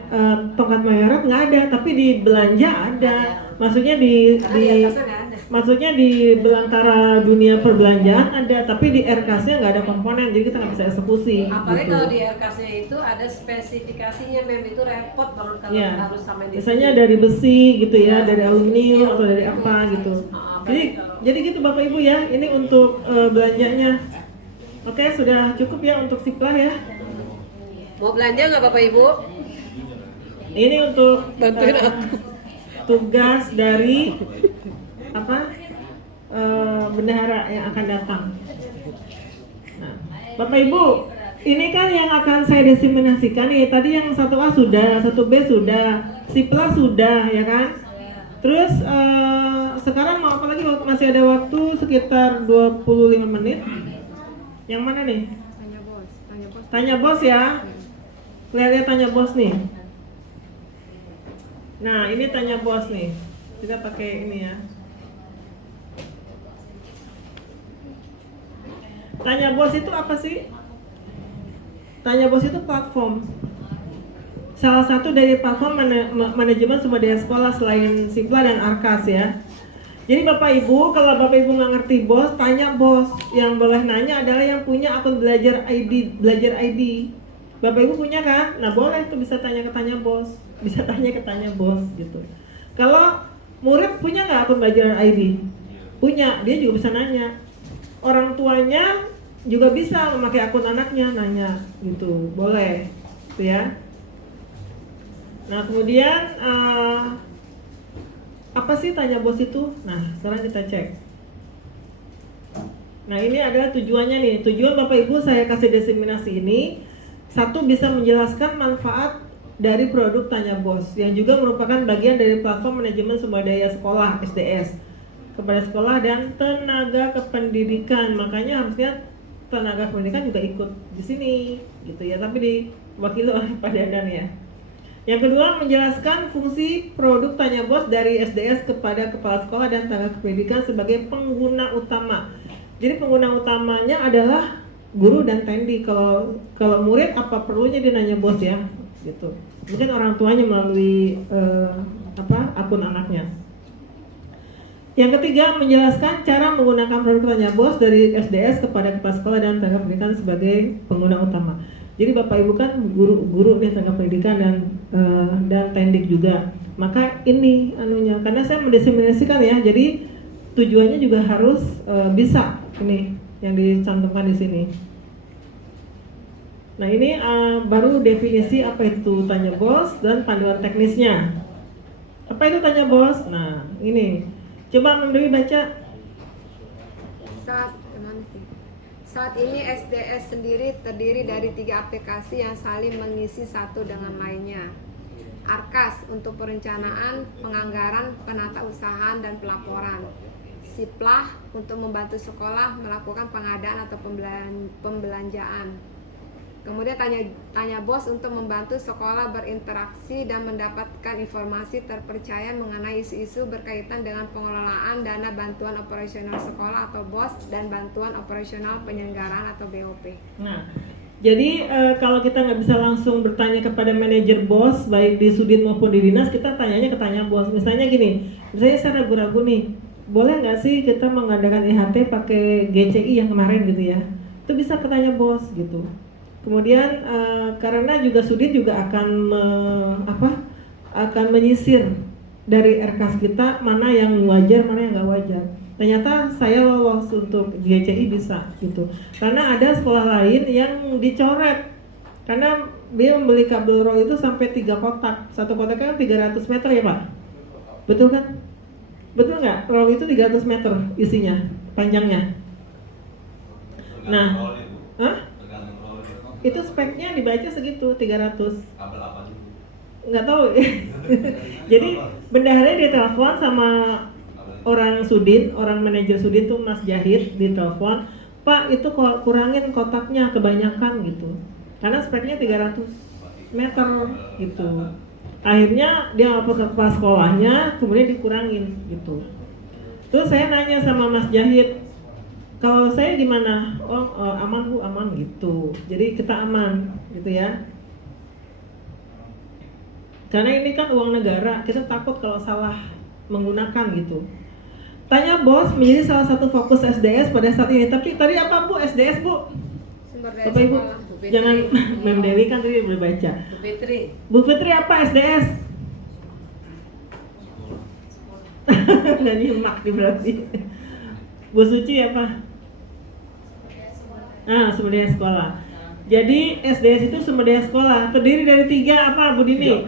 tongkat mayorat nggak ada, tapi di belanja ada. Maksudnya karena di atasnya nggak ada. maksudnya di belantara dunia perbelanjaan ada, tapi di RKS-nya nggak ada komponen, jadi kita nggak bisa eksekusi. Apalagi gitu. kalau di RKS-nya itu ada spesifikasinya, itu repot banget kalau Ya, harus sampai di biasanya sini. dari besi gitu ya, Ya, dari aluminium besi, atau dari aluminium. apa gitu. Apalagi Jadi kalau- jadi gitu Bapak Ibu ya, ini untuk belanjanya. Oke, sudah cukup ya untuk Siplah ya. Mau belanja nggak Bapak Ibu? Ini untuk Bantuin aku. tugas dari apa bendahara yang akan datang. Nah, Bapak Ibu, ini kan yang akan saya diseminasikan nih. Tadi yang 1A sudah, 1B sudah, Siplah sudah, ya kan? Terus sekarang mau apa lagi? Masih ada waktu sekitar 25 menit. Yang mana nih? Tanya bos, tanya bos. Tanya bos ya. Lihat tanya bos nih. Nah, ini tanya bos nih. Kita pakai ini ya. Tanya bos itu apa sih? Tanya bos itu platform. Salah satu dari platform manajemen sumber daya sekolah selain Siplah dan Arkas ya. Jadi Bapak Ibu, kalau Bapak Ibu nggak ngerti bos, tanya bos. Yang boleh nanya adalah yang punya akun belajar ID. Bapak Ibu punya kan? Nah boleh tuh bisa tanya bos, bisa tanya bos gitu. Kalau murid punya nggak akun belajar ID? Punya, dia juga bisa nanya. Orang tuanya juga bisa memakai akun anaknya nanya gitu, boleh, gitu ya. Nah kemudian apa sih tanya bos itu? Nah sekarang kita cek. Nah ini adalah tujuannya nih. Tujuan Bapak Ibu saya kasih diseminasi ini, satu bisa menjelaskan manfaat dari produk Tanya Bos yang juga merupakan bagian dari platform manajemen sumber daya sekolah SDS kepada sekolah dan tenaga kependidikan. Makanya harusnya tenaga pendidikan juga ikut di sini gitu ya, tapi diwakili oleh Pak Dandan ya. Yang kedua, menjelaskan fungsi produk Tanya Bos dari SDS kepada kepala sekolah dan tenaga pendidikan sebagai pengguna utama. Jadi pengguna utamanya adalah guru dan tendi. Kalau murid apa perlunya dia nanya bos ya, gitu. Mungkin orang tuanya melalui akun anaknya. Yang ketiga, menjelaskan cara menggunakan produk Tanya Bos dari SDS kepada kepala sekolah dan tenaga pendidikan sebagai pengguna utama. Jadi Bapak Ibu kan guru nih tenaga pendidikan dan tendik juga. Maka ini anunya, karena saya mendiseminasikan ya. Jadi tujuannya juga harus bisa ini yang dicantumkan di sini. Nah ini baru definisi apa itu Tanya Bos dan panduan teknisnya. Apa itu Tanya Bos? Nah ini, coba Memberi baca. Saat ini SDS sendiri terdiri dari 3 aplikasi yang saling mengisi satu dengan lainnya. Arkas untuk perencanaan, penganggaran, penatausahaan, dan pelaporan. Siplah untuk membantu sekolah melakukan pengadaan atau pembelanjaan. Kemudian tanya bos untuk membantu sekolah berinteraksi dan mendapatkan informasi terpercaya mengenai isu-isu berkaitan dengan pengelolaan dana bantuan operasional sekolah atau BOS dan bantuan operasional penyelenggaraan atau BOP. Nah, jadi kalau kita nggak bisa langsung bertanya kepada manajer BOS baik di Sudin maupun di dinas, kita tanyanya ke Tanya Bos. Misalnya gini, misalnya saya ragu-ragu nih, boleh nggak sih kita mengadakan IHT pakai GCI yang kemarin gitu ya? Itu bisa ke Tanya Bos gitu. Kemudian karena juga Sudin juga akan menyisir dari RKAS kita mana yang wajar, mana yang nggak wajar. Ternyata saya lolos untuk GCI bisa gitu. Karena ada sekolah lain yang dicoret karena dia membeli kabel roll itu sampai 3 kotak. Satu kotak kan 300 meter ya Pak? Betul kan? Betul nggak? Roll itu 300 meter isinya, panjangnya. Nah, itu speknya dibaca segitu 300. Kabel apa dulu? Nggak tahu. Jadi bendahara ditelepon sama orang Sudin, orang manajer Sudin tuh Mas Jahid, ditelepon, Pak itu kurangin kotaknya kebanyakan gitu. Karena speknya 300 meter gitu. Akhirnya dia lapor ke kepala sekolahnya, kemudian dikurangin gitu. Terus saya nanya sama Mas Jahid, kalau saya gimana? Oh, aman Bu, aman gitu. Jadi kita aman gitu ya. Karena ini kan uang negara, kita takut kalau salah menggunakan gitu. Tanya bos menjadi salah satu fokus SDS pada saat ini. Tapi tadi apa Bu? SDS Bu? Sumber daya Bapak Ibu, sekolah. Bu Fitri. jangan Mem Dewi kan tadi udah baca. Bu Fitri. Bu Fitri apa SDS? Nggak nyimak nih berarti. Bu Suci apa? Sumber daya sekolah. Jadi SDS itu sumber daya sekolah. Terdiri dari 3 apa Bu Dini?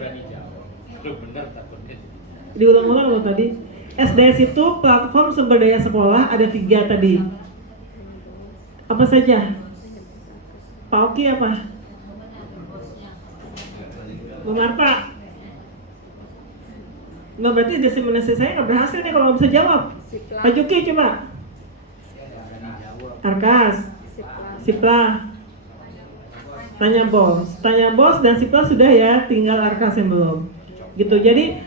Diulang-ulang loh tadi. SDS itu platform sumber daya sekolah, ada 3 tadi. Apa saja? Pak Oki apa? Bu Marta? Nggak, berarti diseminasi saya nggak berhasil nih kalau nggak bisa jawab. Siplah. Pak Juki coba. Arkas, Siplah. Tanya bos dan Siplah sudah ya, tinggal Arkas yang belum. Gitu. Jadi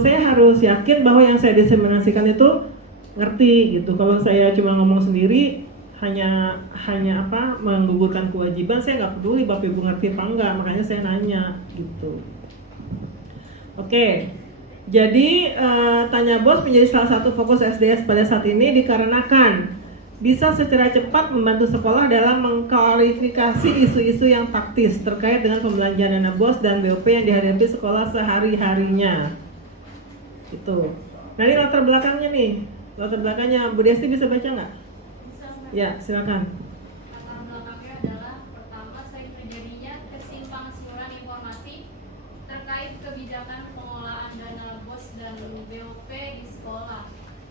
saya harus yakin bahwa yang saya diseminasikan itu ngerti gitu. Kalau saya cuma ngomong sendiri hanya menggugurkan kewajiban, saya nggak peduli Bapak Ibu ngerti apa enggak, makanya saya nanya gitu. Oke. Jadi tanya bos menjadi salah satu fokus SDS pada saat ini dikarenakan bisa secara cepat membantu sekolah dalam mengklarifikasi isu-isu yang taktis terkait dengan pembelanjaan dana BOS dan BOP yang dihadapi sekolah sehari-harinya. Itu. Nah ini latar belakangnya nih. Latar belakangnya Bu Desti bisa baca nggak? Bisa, Mbak. Ya, silakan. Latar belakangnya adalah pertama sering terjadinya kesimpang siuran informasi terkait kebijakan pengelolaan dana BOS dan BOP di sekolah.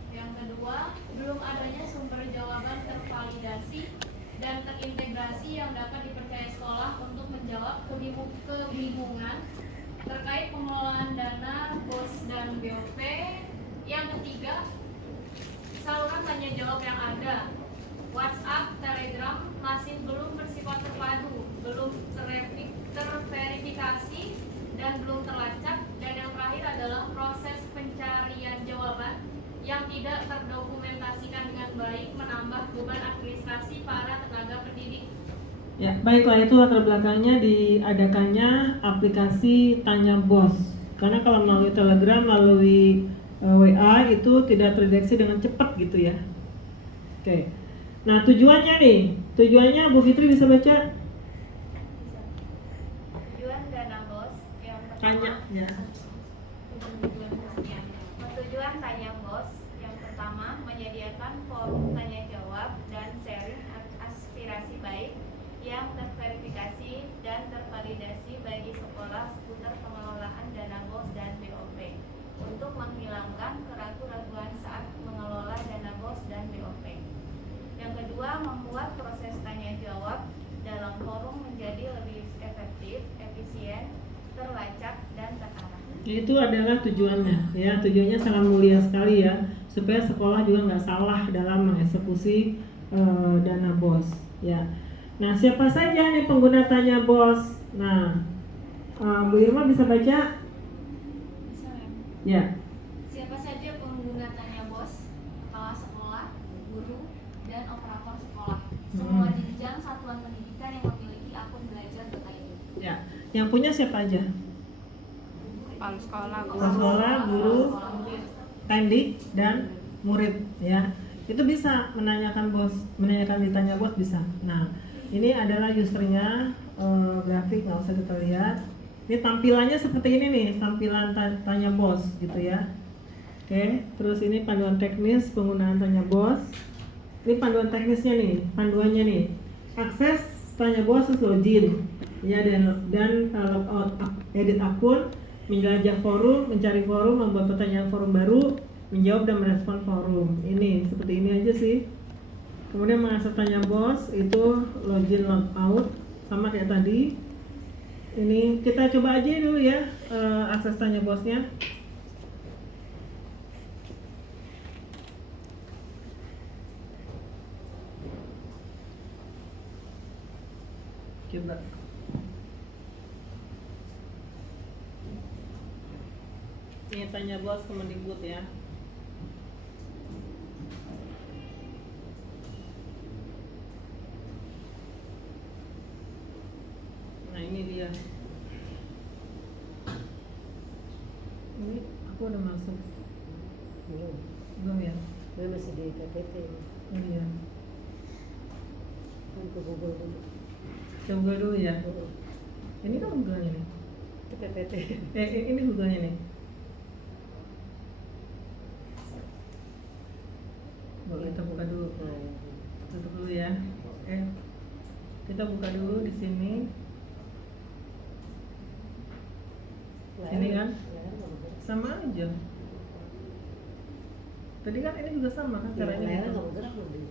Yang kedua, belum adanya sumber jawaban tervalidasi dan terintegrasi yang dapat dipercaya sekolah untuk menjawab kebingungan terkait pengelolaan dana BOS dan BOP. Yang ketiga, saluran tanya jawab yang ada, WhatsApp, Telegram masih belum bersifat terpadu, belum terverifikasi dan belum terlacak. Dan yang terakhir adalah proses pencarian jawaban yang tidak terdokumentasikan dengan baik, menambah beban administrasi para tenaga pendidik. Ya, baiklah, itu latar belakangnya diadakannya aplikasi Tanya Bos. Karena kalau melalui Telegram, melalui WA itu tidak terdeteksi dengan cepat gitu ya. Oke. Nah, tujuannya Bu Fitri bisa baca? Tujuan dana BOS yang Tanya pertama, ya. tujuan tanya BOS yang pertama menyediakan forum tanya jawab dan sharing aspirasi baik yang terverifikasi dan tervalidasi bagi sekolah seputar pengelolaan dana BOS dan BOP untuk menghilangkan keraguan-keraguan saat mengelola dana BOS dan BOP. Yang kedua, membuat proses tanya jawab dalam forum menjadi lebih efektif, efisien, terlacak, dan terarah. Itu adalah tujuannya ya. Tujuannya sangat mulia sekali ya, supaya sekolah juga nggak salah dalam mengeksekusi dana BOS ya. Nah, siapa saja nih pengguna Tanya Bos? Nah, Bu Irma bisa baca? Bisa, Mem? Ya. Siapa saja pengguna Tanya BOS, kepala sekolah, guru, dan operator sekolah. Semua jenjang satuan pendidikan yang memiliki akun belajar.id. Ya. Yang punya siapa aja? Kepala sekolah, Kepala sekolah, guru, pendik, dan murid ya. Itu bisa menanyakan di Tanya Bos bisa. Nah, ini adalah usernya, grafik nggak usah kita lihat. Ini tampilannya seperti ini nih, tampilan Tanya Bos gitu ya. Oke, terus ini panduan teknis penggunaan Tanya Bos. Ini panduan teknisnya nih, panduannya nih. Akses Tanya Bos terus login ya, dan log out, edit akun, menjelajah forum, mencari forum, membuat pertanyaan forum baru, menjawab dan merespon forum. Ini seperti ini aja sih. Kemudian mengakses Tanya Bos itu login log out sama kayak tadi. Ini kita coba aja dulu ya, akses Tanya Bosnya. Coba. Ini Tanya Bos Kemendikbud ya. ya. Ini aku udah masuk. Belum ya? Gue masih di PPT. Oh iya. Kan ke Google dulu. Coba Google dulu ya. Ini kan Google-nya nih. Itu PPT. Ini Google-nya nih. Boleh kita buka dulu. Nah, ya. Tutup dulu ya. Oke. Kita buka dulu di sini. Ini kan? Layar nggak bergerak. Sama aja. Tadi kan ini juga sama kan caranya Layar gitu. nggak bergerak loh di,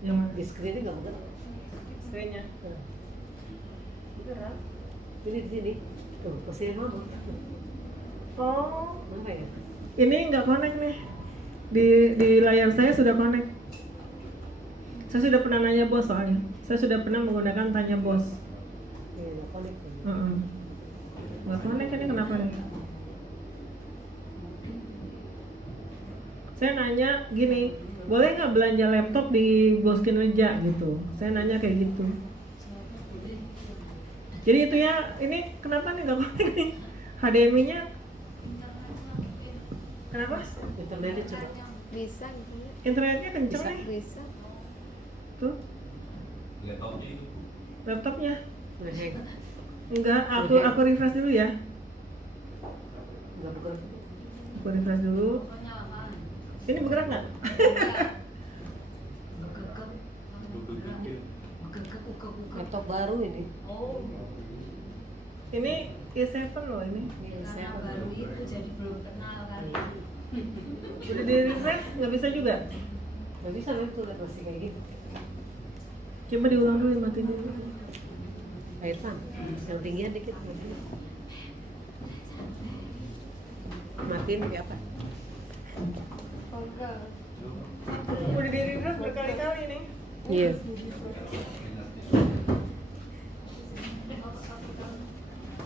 Yang mana? di screen-nya nggak bergerak. Screen-nya. Nah. Bergerak. Ini di sini. Tuh, posisi mama. Oh, Mana ya? ini nggak connect nih. Di layar saya sudah connect. Saya sudah pernah nanya bos soalnya. Saya sudah pernah menggunakan tanya bos. Iya, nggak connect. Nggak connect ini kenapa nih? Saya nanya gini, boleh nggak belanja laptop di Bos Kinerja gitu? Saya nanya kayak gitu. Jadi itu ya, ini kenapa nih nggak connect nih? HDMI-nya kenapa? Internetnya coba. Bisa gitu ya. Internetnya kenceng Bisa. nih. Bisa. Tuh, laptopnya. Ngeheng. Enggak, aku refresh dulu ya. Nggak bergerak. Aku refresh dulu. Ini bergerak nggak? Laptop baru ini. Ini i7 loh ini. Karena baru itu jadi belum kenal kan. Udah di refresh nggak bisa juga. Nggak bisa tuh lihat masih kayak gitu. Coba diulang dulu, mati dulu. Air pan, yang tinggian dikit. Matiin kayak apa? Enggak. Udah di refresh berkali-kali nih. Iya.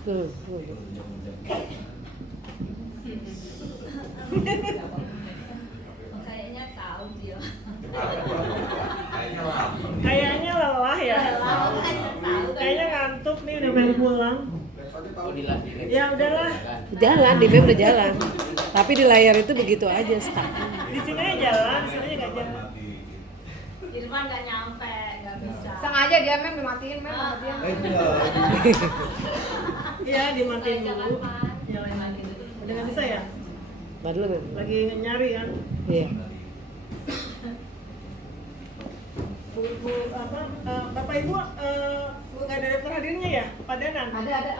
Tuh. Kayaknya tahu dia. Kayaknya lelah ya. Kayaknya ngantuk nih udah pengen pulang. Ya udahlah, Jalan, di web udah jalan. Tapi di layar itu begitu aja stuck. di sini aja jalan, di sini aja nggak jalan. Irfan nggak nyampe, nggak bisa. Sengaja dia matiin sama dia. Iya dimatiin Jangan dulu. pan. Nyalain lagi. Udah nggak bisa ya? Baru nggak? Lagi nyari kan. Iya. Bapak Ibu nggak ada daftar hadirnya ya? Padanan? Ada.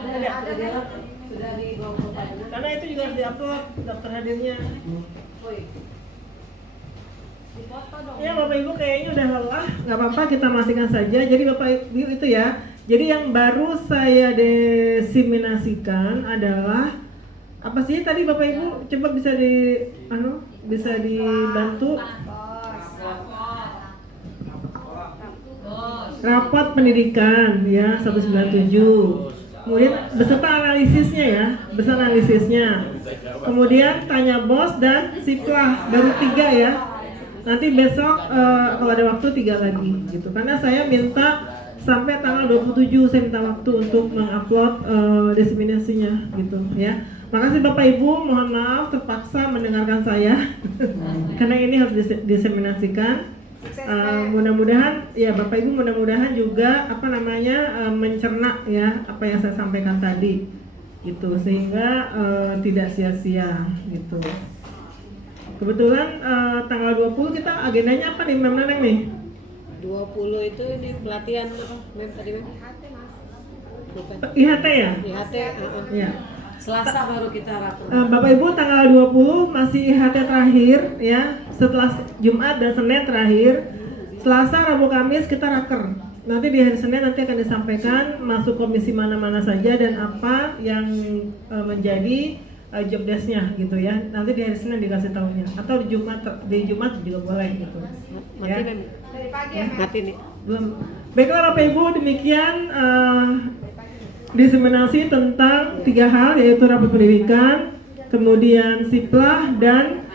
Sudah di bawah padanan. Karena itu juga harus diupload daftar hadirnya. Dipoto dong. Ya Bapak Ibu kayaknya udah lelah, nggak apa-apa kita matikan saja. Jadi Bapak Ibu itu ya. Jadi yang baru saya diseminasikan adalah apa sih tadi Bapak Ibu? Coba bisa bisa dibantu. Rapat pendidikan ya 197. Kemudian beserta analisisnya ya, beserta analisisnya. Kemudian tanya bos dan siplah baru 3 ya. Nanti besok kalau ada waktu 3 lagi gitu. Karena saya minta sampai tanggal 27 saya minta waktu untuk mengupload diseminasinya gitu ya. Makasih Bapak Ibu, mohon maaf terpaksa mendengarkan saya karena ini harus diseminasikan. Mudah-mudahan ya Bapak Ibu mudah-mudahan juga mencerna ya apa yang saya sampaikan tadi gitu sehingga tidak sia-sia gitu. Kebetulan tanggal 20 kita agendanya apa nih Mem Neneng nih? 20 itu ini pelatihan apa? Mem tadi Mem? Lupa. IHT ya? IHT. Iya. Selasa baru kita rapat. Bapak Ibu tanggal 20 masih IHT terakhir ya. Setelah Jumat dan Senin terakhir. Selasa, Rabu, Kamis kita raker. Nanti di hari Senin nanti akan disampaikan masuk komisi mana-mana saja dan apa yang menjadi job desk-nya gitu ya. Nanti di hari Senin dikasih tahunya atau di Jumat juga boleh gitu. Mati Ya. Mem. Dari pagi ya, Mem? Mati nih. Belum. Baiklah Bapak Ibu demikian diseminasi tentang 3 hal yaitu rapat pendidikan, kemudian siplah dan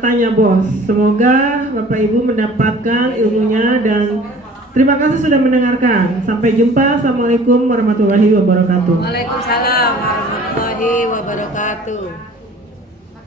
tanya bos. Semoga Bapak Ibu mendapatkan ilmunya dan Terima kasih sudah mendengarkan. Sampai jumpa. Assalamualaikum warahmatullahi wabarakatuh. Waalaikumsalam warahmatullahi wabarakatuh.